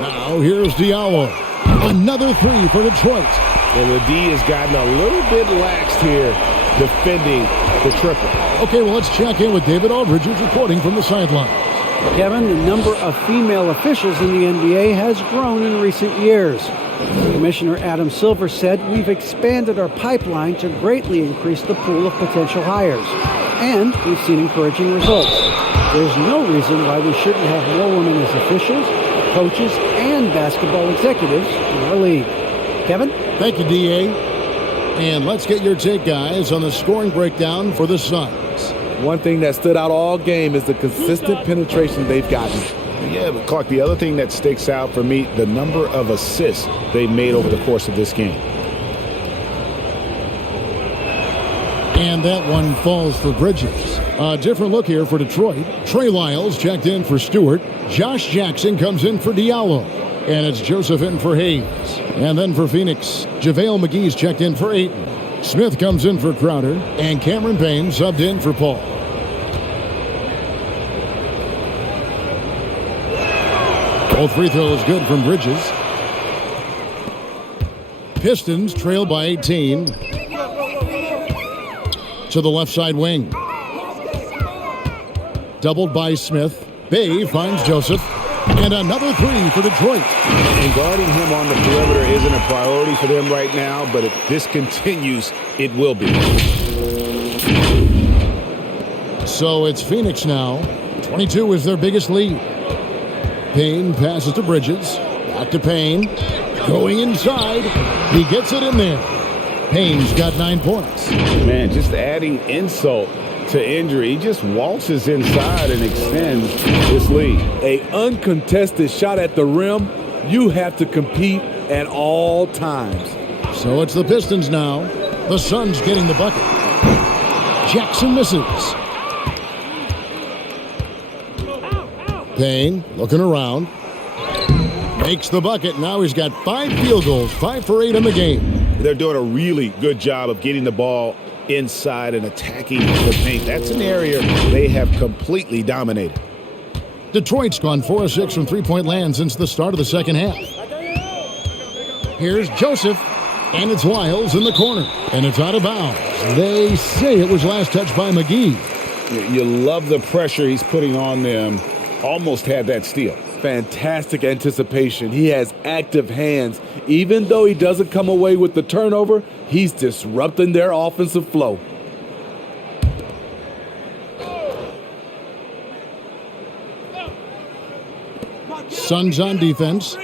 Now here's Diallo. Another 3 for Detroit. And the D has gotten a little bit laxed here defending the triple. Okay, well, let's check in with David Aldridge, who's reporting from the sideline. Kevin, the number of female officials in the NBA has grown in recent years. Commissioner Adam Silver said, "We've expanded our pipeline to greatly increase the pool of potential hires, and we've seen encouraging results. There's no reason why we shouldn't have more women as officials, coaches, and basketball executives in our league." Kevin? Thank you, DA. And let's get your take, guys, on the scoring breakdown for the Suns. One thing that stood out all game is the consistent penetration they've gotten. Yeah, but Clark, the other thing that sticks out for me, the number of assists they've made over the course of this game. And that one falls for Bridges. A different look here for Detroit. Trey Lyles checked in for Stewart. Josh Jackson comes in for Diallo. And it's Joseph in for Hayes. And then for Phoenix, JaVale McGee's checked in for Ayton. Smith comes in for Crowder. And Cameron Payne subbed in for Paul. Both free throws good from Bridges. Pistons trail by 18. To the left side wing. Doubled by Smith. Bay finds Joseph. And another 3 for Detroit. And guarding him on the perimeter isn't a priority for them right now, but if this continues, it will be. So it's Phoenix now. 22 is their biggest lead. Payne passes to Bridges. Back to Payne. Going inside. He gets it in there. Payne's got 9 points. Man, just adding insult to injury. He just waltzes inside and extends this lead. A uncontested shot at the rim, you have to compete at all times. So it's the Pistons now. The Suns getting the bucket. Jackson misses. Payne looking around. Makes the bucket. Now he's got 5 field goals, 5 for 8 in the game. They're doing a really good job of getting the ball inside and attacking the paint. That's an area they have completely dominated. Detroit's gone 4 of 6 from three-point land since the start of the second half. Here's Joseph, and it's Lyles in the corner, and it's out of bounds. They say it was last touched by McGee. You love the pressure he's putting on them. Almost had that steal. Fantastic anticipation. He has active hands. Even though he doesn't come away with the turnover, he's disrupting their offensive flow. Suns on defense.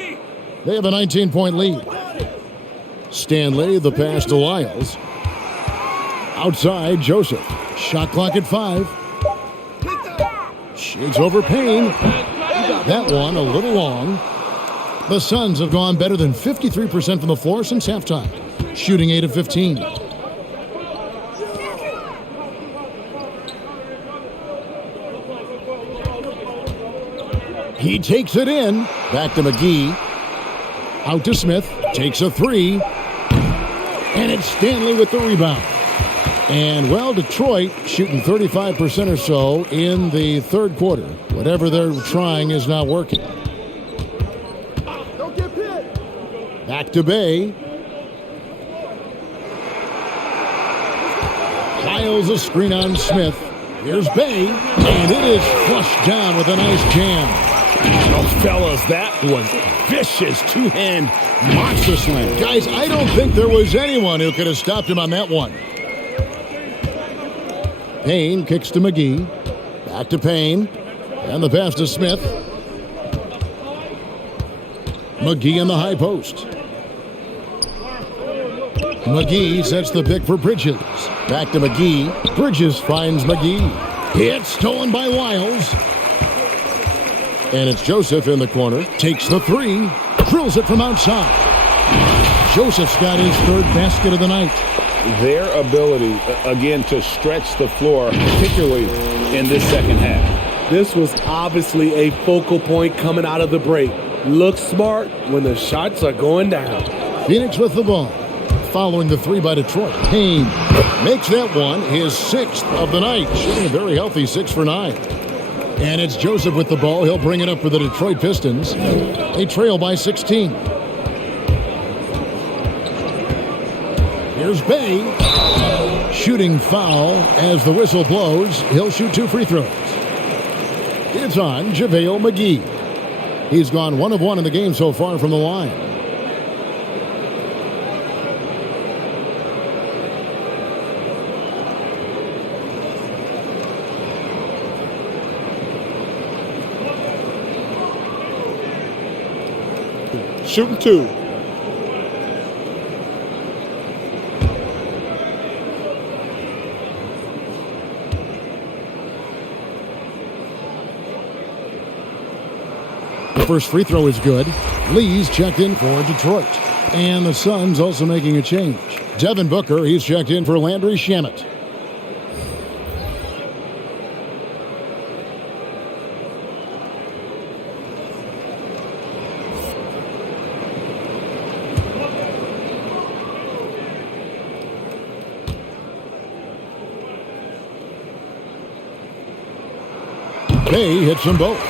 They have a 19-point lead. Stanley, the pass to Lyles. Outside, Joseph. Shot clock at 5. Shades over Payne. That one a little long. The Suns have gone better than 53% from the floor since halftime, shooting 8 of 15. He takes it in. Back to McGee. Out to Smith. Takes a 3. And it's Stanley with the rebound. And, well, Detroit shooting 35% or so in the third quarter. Whatever they're trying is not working. Back to Bay. Lyles a screen on Smith. Here's Bay, and it is flushed down with a nice jam. Oh, fellas, that was vicious two-hand monster slam. Guys, I don't think there was anyone who could have stopped him on that one. Payne kicks to McGee. Back to Payne. And the pass to Smith. McGee in the high post. McGee sets the pick for Bridges. Back to McGee. Bridges finds McGee. It's stolen by Wiles. And it's Joseph in the corner. Takes the three. Drills it from outside. Joseph's got his third basket of the night. Their ability, again, to stretch the floor, particularly in this second half. This was obviously a focal point coming out of the break. Look smart when the shots are going down. Phoenix with the ball. Following the three by Detroit. Payne makes that one his sixth of the night. Shooting a very healthy 6 for 9. And it's Joseph with the ball. He'll bring it up for the Detroit Pistons. They trail by 16. Here's Bay. Shooting foul as the whistle blows. He'll shoot 2 free throws. It's on JaVale McGee. He's gone 1 of 1 in the game so far from the line. Shooting 2. The first free throw is good. Lee's checked in for Detroit. And the Suns also making a change. Devin Booker, he's checked in for Landry Shamet. Bay hits them both.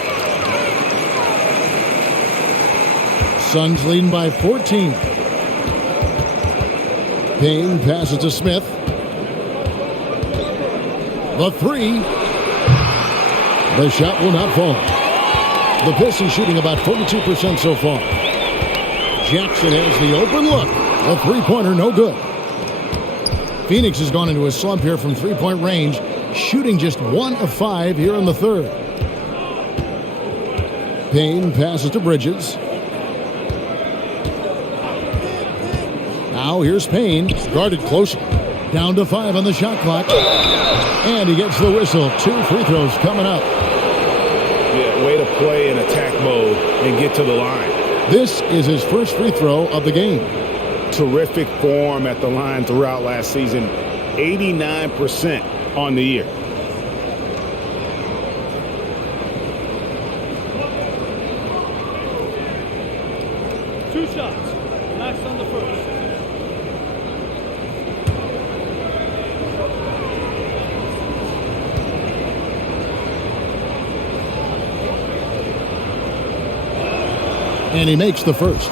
Suns leading by 14. Payne passes to Smith. The three. The shot will not fall. The Pistons shooting about 42% so far. Jackson has the open look. A three-pointer, no good. Phoenix has gone into a slump here from three-point range, shooting just 1 of 5 here in the third. Payne passes to Bridges. Now here's Payne, guarded closely. Down to 5 on the shot clock. And he gets the whistle. 2 free throws coming up. Yeah, way to play in attack mode and get to the line. This is his first free throw of the game. Terrific form at the line throughout last season. 89% on the year. Two shots. Relax on the first. And he makes the first.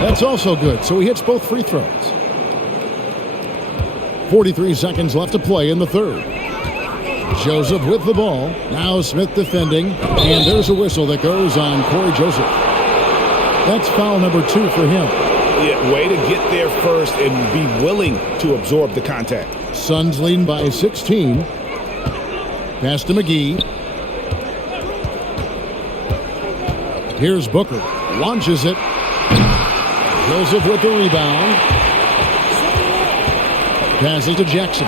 That's also good, so he hits both free throws. 43 seconds left to play in the third. Joseph with the ball. Now Smith defending. And there's a whistle that goes on Corey Joseph. That's foul number 2 for him. Yeah, way to get there first and be willing to absorb the contact. Suns leading by 16. Pass to McGee. Here's Booker. Launches it. Joseph with the rebound. Passes to Jackson.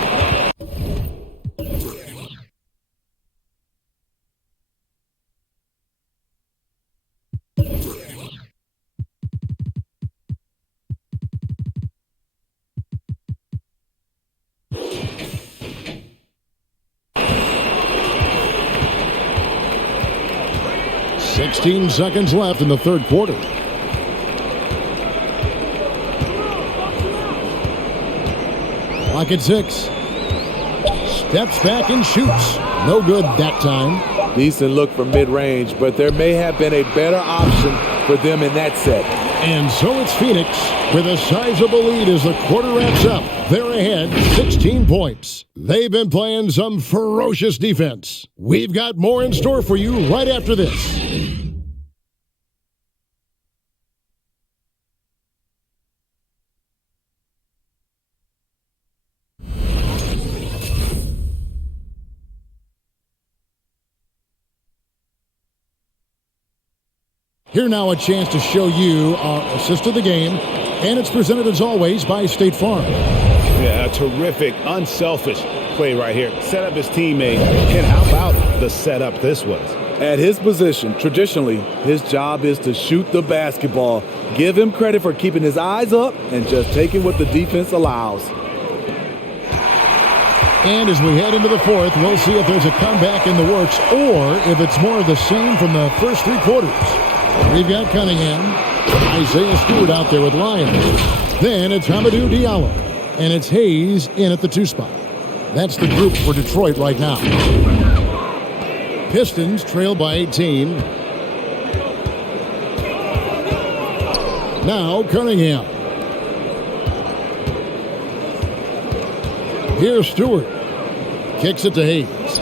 Sixteen seconds left in the third quarter. Clock at 6. Steps back and shoots. No good that time. Decent look from mid-range, but there may have been a better option for them in that set. And so it's Phoenix with a sizable lead as the quarter wraps up. They're ahead 16 points. They've been playing some ferocious defense. We've got more in store for you right after this. Here now a chance to show you our assist of the game, and it's presented as always by State Farm. Yeah, a terrific, unselfish play right here. Set up his teammate, and how about the setup this was? At his position, traditionally, his job is to shoot the basketball. Give him credit for keeping his eyes up and just taking what the defense allows. And as we head into the fourth, we'll see if there's a comeback in the works or if it's more of the same from the first three quarters. We've got Cunningham, Isaiah Stewart out there with Lyons. Then it's Hamidou Diallo, and it's Hayes in at the 2 spot. That's the group for Detroit right now. Pistons trail by 18. Now Cunningham. Here's Stewart. Kicks it to Hayes.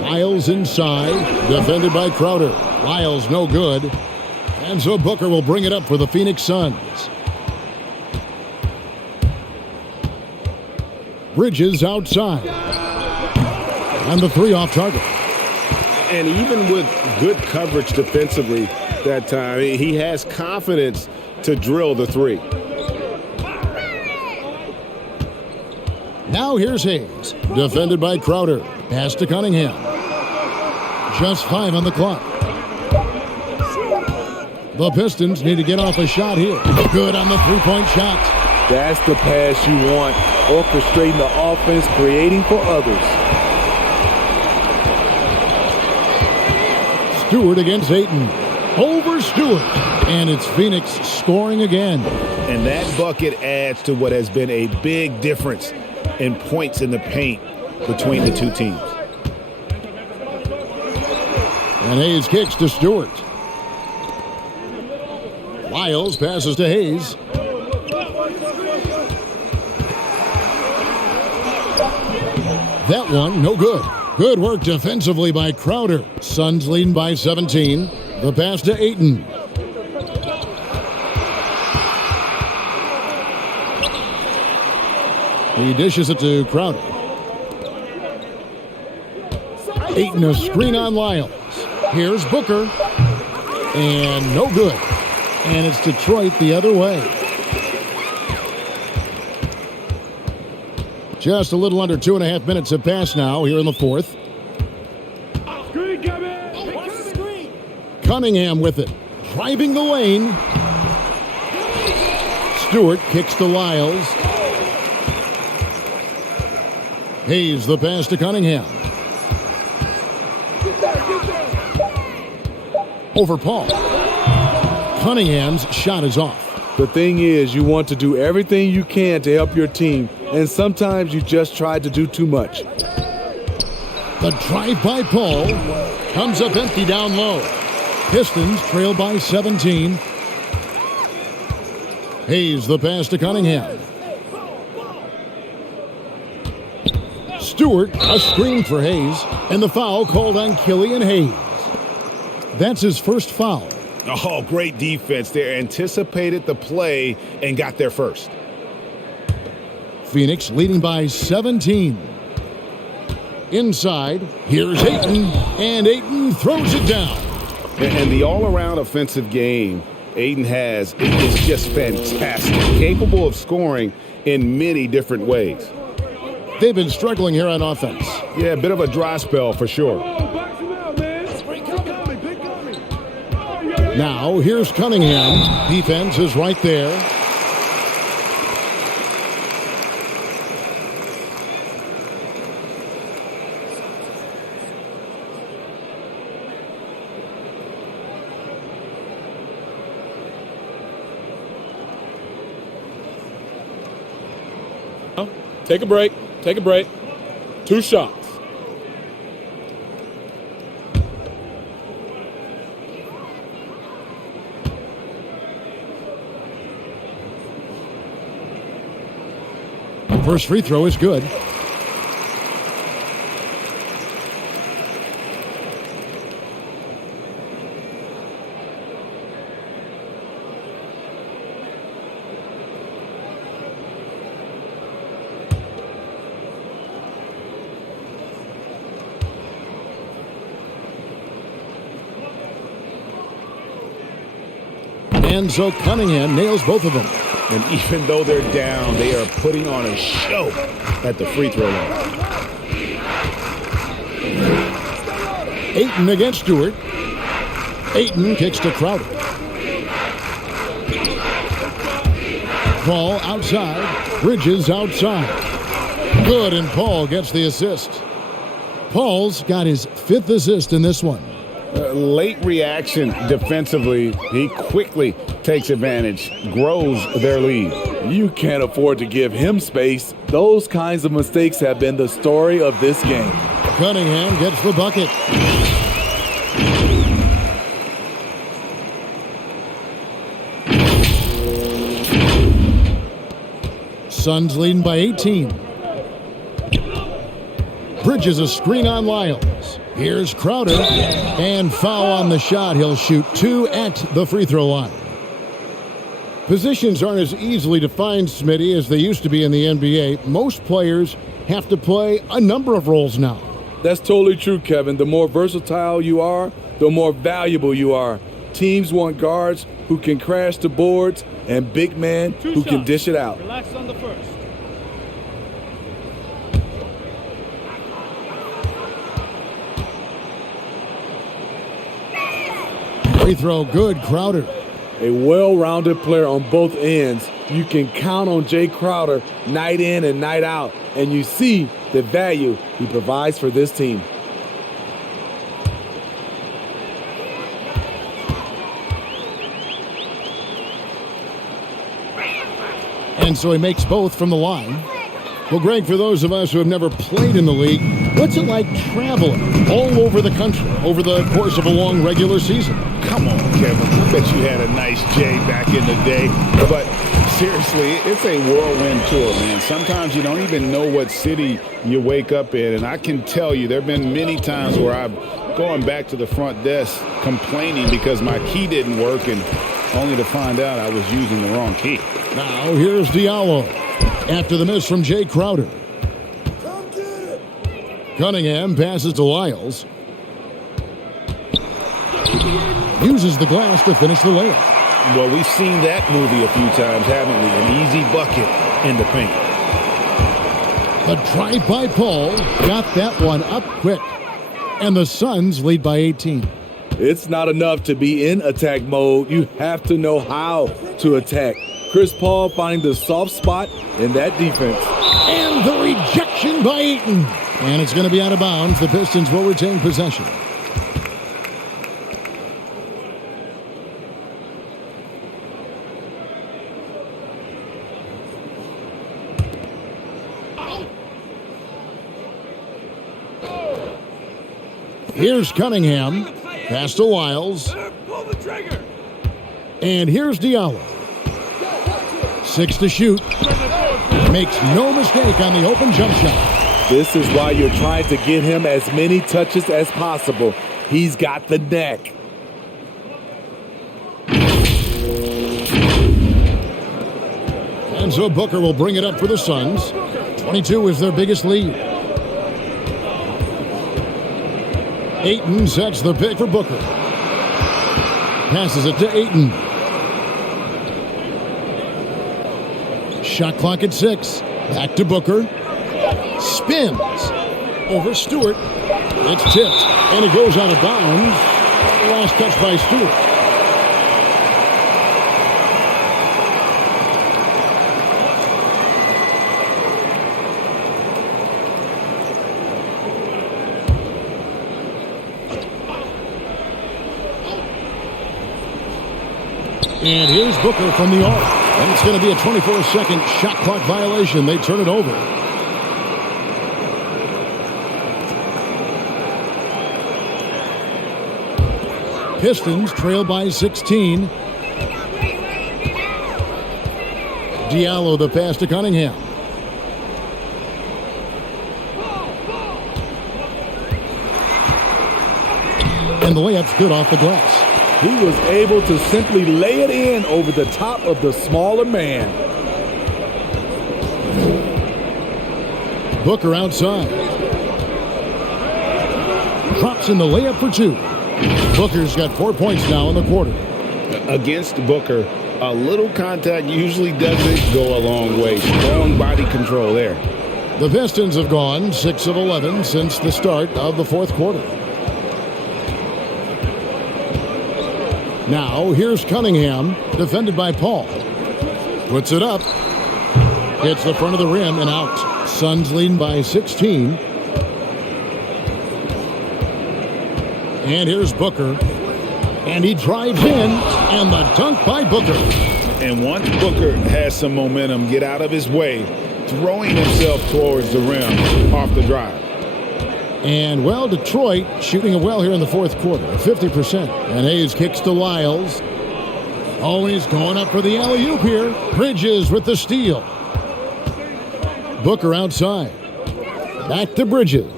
Lyles inside, defended by Crowder. Lyles no good. And so Booker will bring it up for the Phoenix Suns. Bridges outside. And the 3 off target. And even with good coverage defensively that time, he has confidence to drill the 3. Now here's Hayes, defended by Crowder. Pass to Cunningham. Just 5 on the clock. The Pistons need to get off a shot here. Good on the 3-point shot. That's the pass you want. Orchestrating the offense, creating for others. Stewart against Ayton. Over Stewart. And it's Phoenix scoring again. And that bucket adds to what has been a big difference in points in the paint between the two teams. And Hayes kicks to Stewart. Lyles passes to Hayes. That one, no good. Good work defensively by Crowder. Suns leading by 17. The pass to Ayton. He dishes it to Crowder. Ayton a screen on Lyles. Here's Booker. And no good. And it's Detroit the other way. Just a little under 2.5 minutes have passed now here in the fourth. Cunningham with it. Driving the lane. Stewart kicks to Lyles. Hayes the pass to Cunningham. Over Paul. Cunningham's shot is off. The thing is, you want to do everything you can to help your team, and sometimes you just try to do too much. The drive by Paul comes up empty down low. Pistons trail by 17. Hayes the pass to Cunningham. Stewart, a screen for Hayes, and the foul called on Killian Hayes. That's his first foul. Oh, great defense there. Anticipated the play and got there first. Phoenix leading by 17. Inside, here's Ayton, and Ayton throws it down. And the all-around offensive game Ayton has is just fantastic. Capable of scoring in many different ways. They've been struggling here on offense. Yeah, a bit of a dry spell for sure. Now, here's Cunningham. Defense is right there. Take a break. Take a break. 2 shots. First free throw is good. And so Cunningham nails both of them. And even though they're down, they are putting on a show at the free throw line. Ayton against Stewart. Ayton kicks to Crowder. Paul outside. Bridges outside. Good, and Paul gets the assist. Paul's got his 5th assist in this one. Late reaction defensively. He quickly takes advantage, grows their lead. You can't afford to give him space. Those kinds of mistakes have been the story of this game. Cunningham gets the bucket. Suns leading by 18. Bridges a screen on Lyles. Here's Crowder, and foul on the shot. He'll shoot 2 at the free throw line. Positions aren't as easily defined, Smitty, as they used to be in the NBA. Most players have to play a number of roles now. That's totally true, Kevin. The more versatile you are, the more valuable you are. Teams want guards who can crash the boards and big men who can dish it out. Relax on the first. Free throw good, Crowder. A well-rounded player on both ends. You can count on Jay Crowder night in and night out, and you see the value he provides for this team. And so he makes both from the line. Well, Greg, for those of us who have never played in the league, what's it like traveling all over the country over the course of a long regular season? Come on, Kevin. I bet you had a nice J back in the day. But seriously, it's a whirlwind tour, man. Sometimes you don't even know what city you wake up in. And I can tell you there have been many times where I've gone back to the front desk complaining because my key didn't work, and only to find out I was using the wrong key. Now here's Diallo after the miss from Jay Crowder. Cunningham passes to Lyles. Uses the glass to finish the layup. Well, we've seen that movie a few times, haven't we? An easy bucket in the paint. The drive by Paul got that one up quick. And the Suns lead by 18. It's not enough to be in attack mode. You have to know how to attack. Chris Paul finding the soft spot in that defense. And the rejection by Ayton. And it's going to be out of bounds. The Pistons will retain possession. Here's Cunningham. Pass to Lyles. And here's Diallo. 6 to shoot. Makes no mistake on the open jump shot. This is why you're trying to get him as many touches as possible. He's got the neck. And so Booker will bring it up for the Suns. 22 is their biggest lead. Ayton sets the pick for Booker. Passes it to Ayton. Shot clock at 6. Back to Booker. Spins over Stewart. It's tipped, and it goes out of bounds. Last touch by Stewart. And here's Booker from the arc. And it's going to be a 24-second shot clock violation. They turn it over. Pistons trail by 16. Diallo the pass to Cunningham. And the layup's good off the glass. He was able to simply lay it in over the top of the smaller man. Booker outside. Drops in the layup for 2. Booker's got 4 points now in the quarter. Against Booker, a little contact usually doesn't go a long way. Strong body control there. The Pistons have gone 6 of 11 since the start of the fourth quarter. Now, here's Cunningham, defended by Paul. Puts it up. Hits the front of the rim and out. Suns leading by 16. And here's Booker. And he drives in, and the dunk by Booker. And once Booker has some momentum, get out of his way, throwing himself towards the rim off the drive. And, well, Detroit shooting it well here in the fourth quarter, 50%. And Hayes kicks to Lyles. Oh, he's going up for the alley-oop here. Bridges with the steal. Booker outside. Back to Bridges.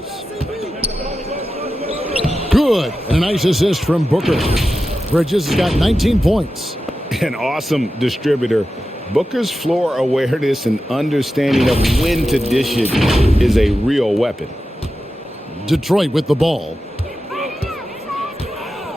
Good. And a nice assist from Booker. Bridges has got 19 points. An awesome distributor. Booker's floor awareness and understanding of when to dish it is a real weapon. Detroit with the ball.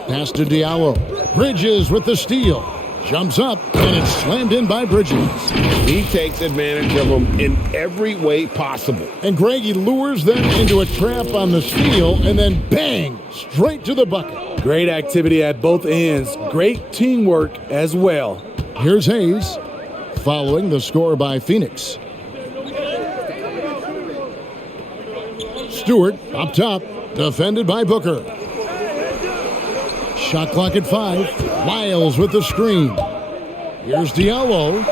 Pass to Diallo. Bridges with the steal. Jumps up, and it's slammed in by Bridges. He takes advantage of them in every way possible. And Greg, he lures them into a trap on the steal, and then bang, straight to the bucket. Great activity at both ends. Great teamwork as well. Here's Hayes, following the score by Phoenix. Stewart up top, defended by Booker. Shot clock at 5. Lyles with the screen. Here's Diallo.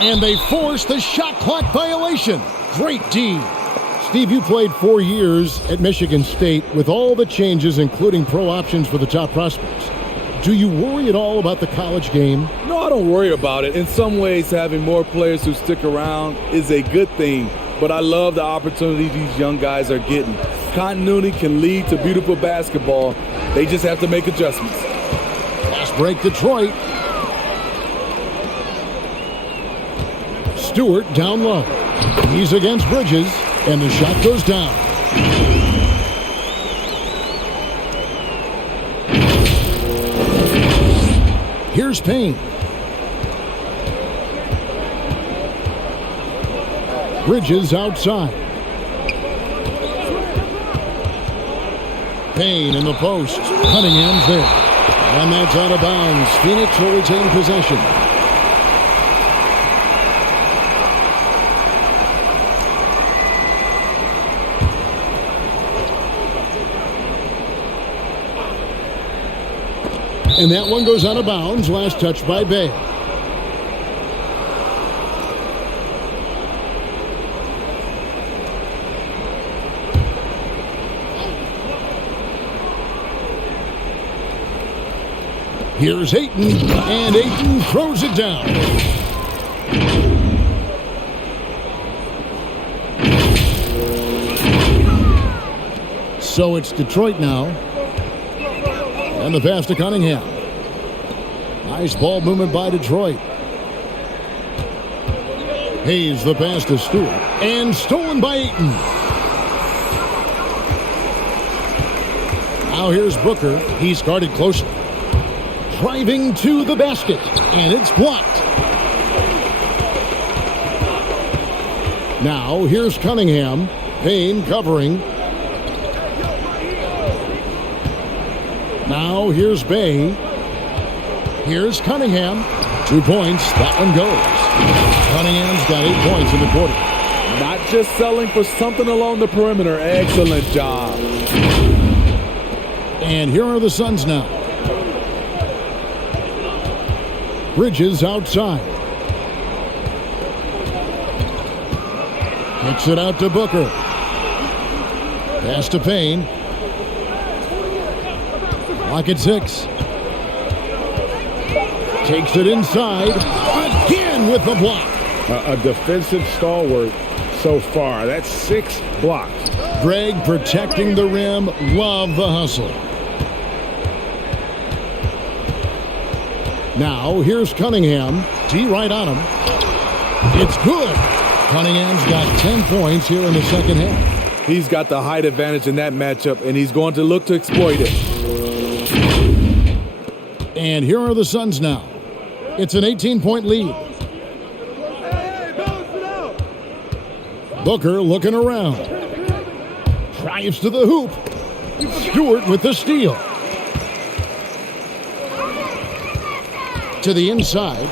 And they force the shot clock violation. Great D. Steve, you played 4 years at Michigan State with all the changes, including pro options for the top prospects. Do you worry at all about the college game? No, I don't worry about it. In some ways, having more players who stick around is a good thing. But I love the opportunity these young guys are getting. Continuity can lead to beautiful basketball. They just have to make adjustments. Fast break Detroit. Stewart down low. He's against Bridges, and the shot goes down. Here's Payne. Bridges outside. Payne in the post. Cunningham's there. And that's out of bounds. Phoenix will retain possession. And that one goes out of bounds. Last touch by Bay. Here's Ayton, and Ayton throws it down. So it's Detroit now. And the pass to Cunningham. Nice ball movement by Detroit. Hayes the pass to Stewart. And stolen by Ayton. Now here's Booker. He's guarded closely. Driving to the basket, and it's blocked. Now, here's Cunningham. Payne covering. Now, here's Bay. Here's Cunningham. 2 points. That one goes. Cunningham's got 8 points in the quarter. Not just selling for something along the perimeter. Excellent job. And here are the Suns now. Bridges outside. Kicks it out to Booker. Pass to Payne. Lock at 6. Takes it inside. Again with the block. A defensive stalwart so far. That's 6 blocks. Greg protecting the rim. Love the hustle. Now here's Cunningham. D right on him. It's good. Cunningham's got 10 points here in the second half. He's got the height advantage in that matchup, and he's going to look to exploit it. And here are the Suns now. It's an 18-point lead. Booker looking around. Drives to the hoop. Stewart with the steal. To the inside.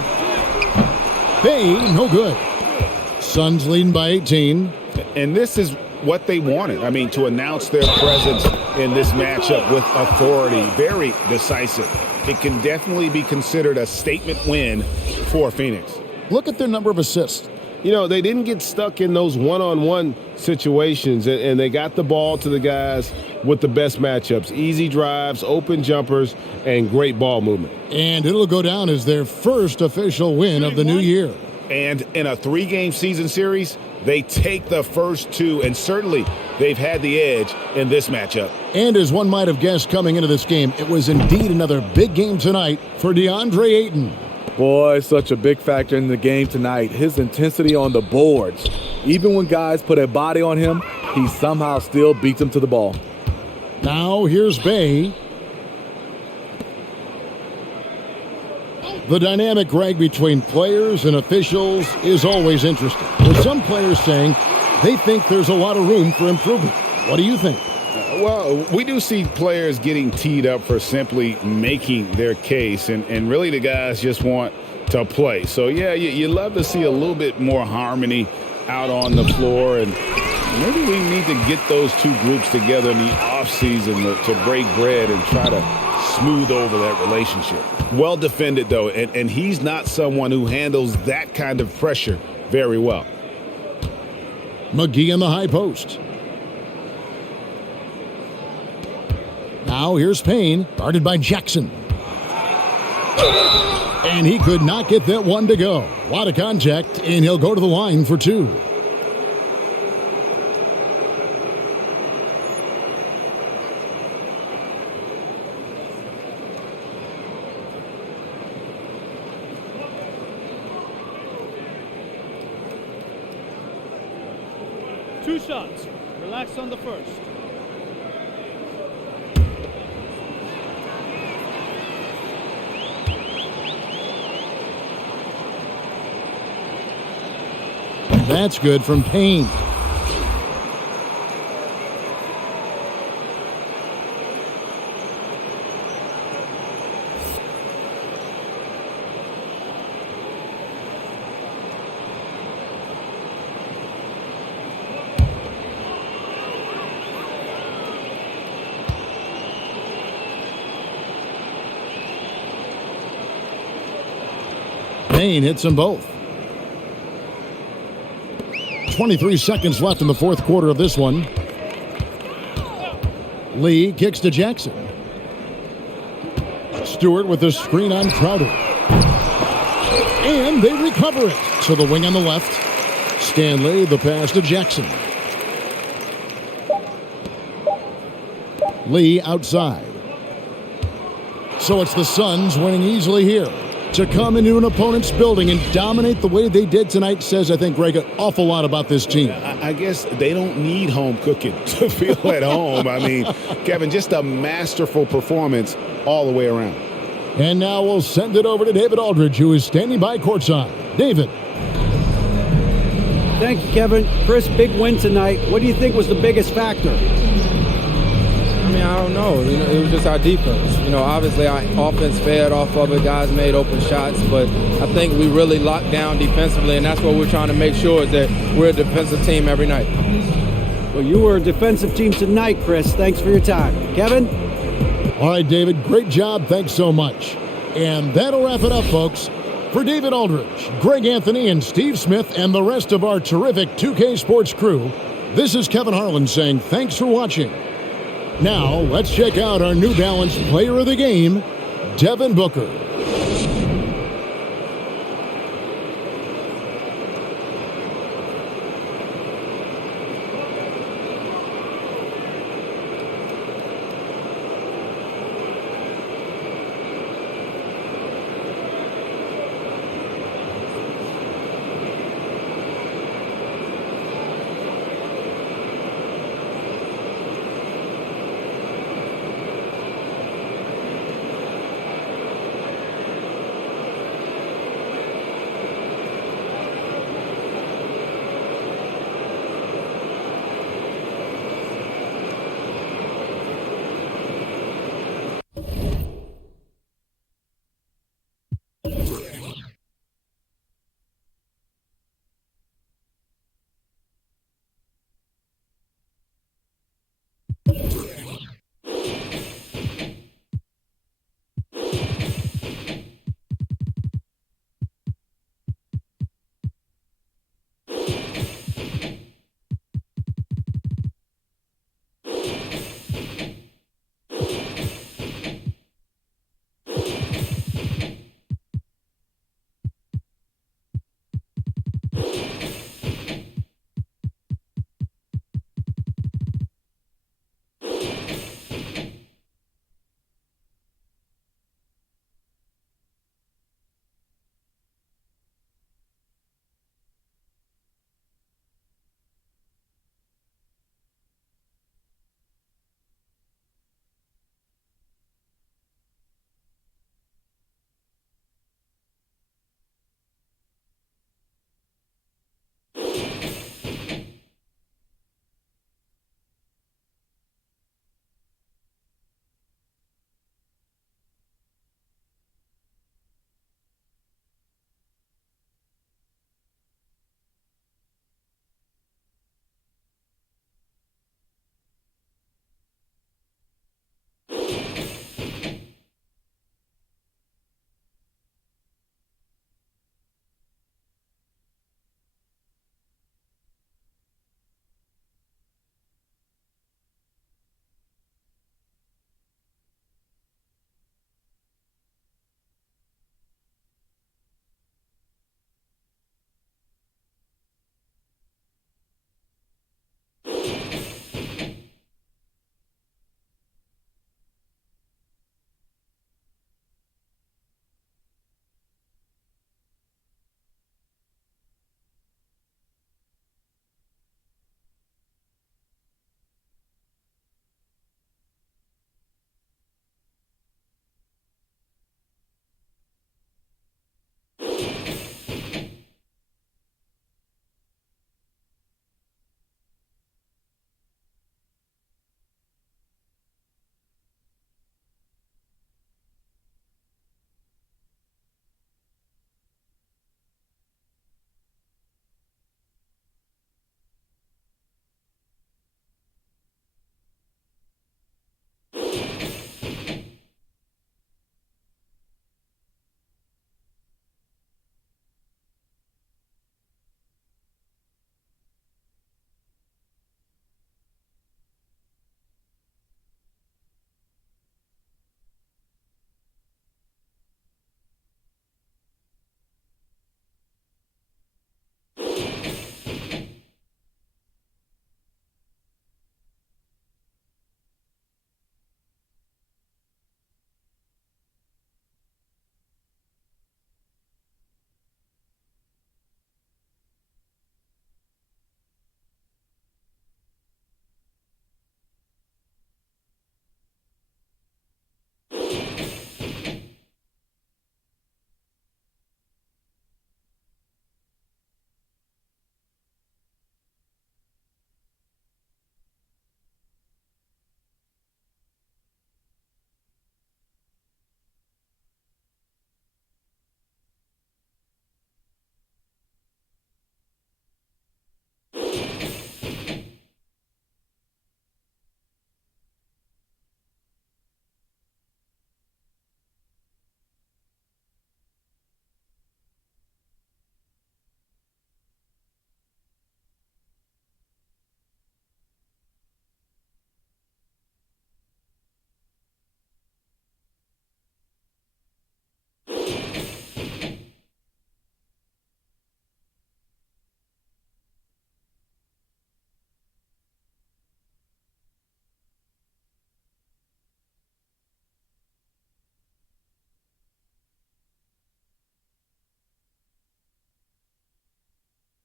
Bay, no good. Suns leading by 18. And this is what they wanted. I mean, to announce their presence in this matchup with authority, very decisive. It can definitely be considered a statement win for Phoenix. Look at their number of assists. You know, they didn't get stuck in those one-on-one situations, and they got the ball to the guys with the best matchups. Easy drives, open jumpers, and great ball movement. And it'll go down as their first official win of the new year. And in a 3-game season series, they take the first 2, and certainly they've had the edge in this matchup. And as one might have guessed coming into this game, it was indeed another big game tonight for DeAndre Ayton. Boy, such a big factor in the game tonight. His intensity on the boards. Even when guys put a body on him, he somehow still beats them to the ball. Now here's Bay. The dynamic, Greg, between players and officials is always interesting. With some players saying they think there's a lot of room for improvement. What do you think? Well, we do see players getting teed up for simply making their case, and really the guys just want to play. So, yeah, you love to see a little bit more harmony out on the floor, and maybe we need to get those two groups together in the offseason to break bread and try to smooth over that relationship. Well defended, though, and he's not someone who handles that kind of pressure very well. McGee in the high post. Now here's Payne, guarded by Jackson. And he could not get that one to go. A lot of contact, and he'll go to the line for 2. Two shots. Relax on the first. That's good from Payne. Payne hits them both. 23 seconds left in the fourth quarter of this one. Lee kicks to Jackson. Stewart with the screen on Crowder. And they recover it to the wing on the left. Stanley, the pass to Jackson. Lee outside. So it's the Suns winning easily here. To come into an opponent's building and dominate the way they did tonight says, I think, Greg, an awful lot about this team. I guess they don't need home cooking to feel at home. I mean, Kevin, just a masterful performance all the way around. And now we'll send it over to David Aldridge, who is standing by courtside. David. Thank you, Kevin. Chris, big win tonight. What do you think was the biggest factor? I mean, I don't know. It was just our defense. Obviously our offense fed off of it. Guys made open shots, but I think we really locked down defensively, and that's what we're trying to make sure is that we're a defensive team every night. Well, you were a defensive team tonight, Chris. Thanks for your time. Kevin? All right, David, great job. Thanks so much. And that'll wrap it up, folks. For David Aldridge, Greg Anthony, and Steve Smith, and the rest of our terrific 2K Sports crew, this is Kevin Harlan saying thanks for watching. Now, let's check out our New Balance Player of the Game, Devin Booker.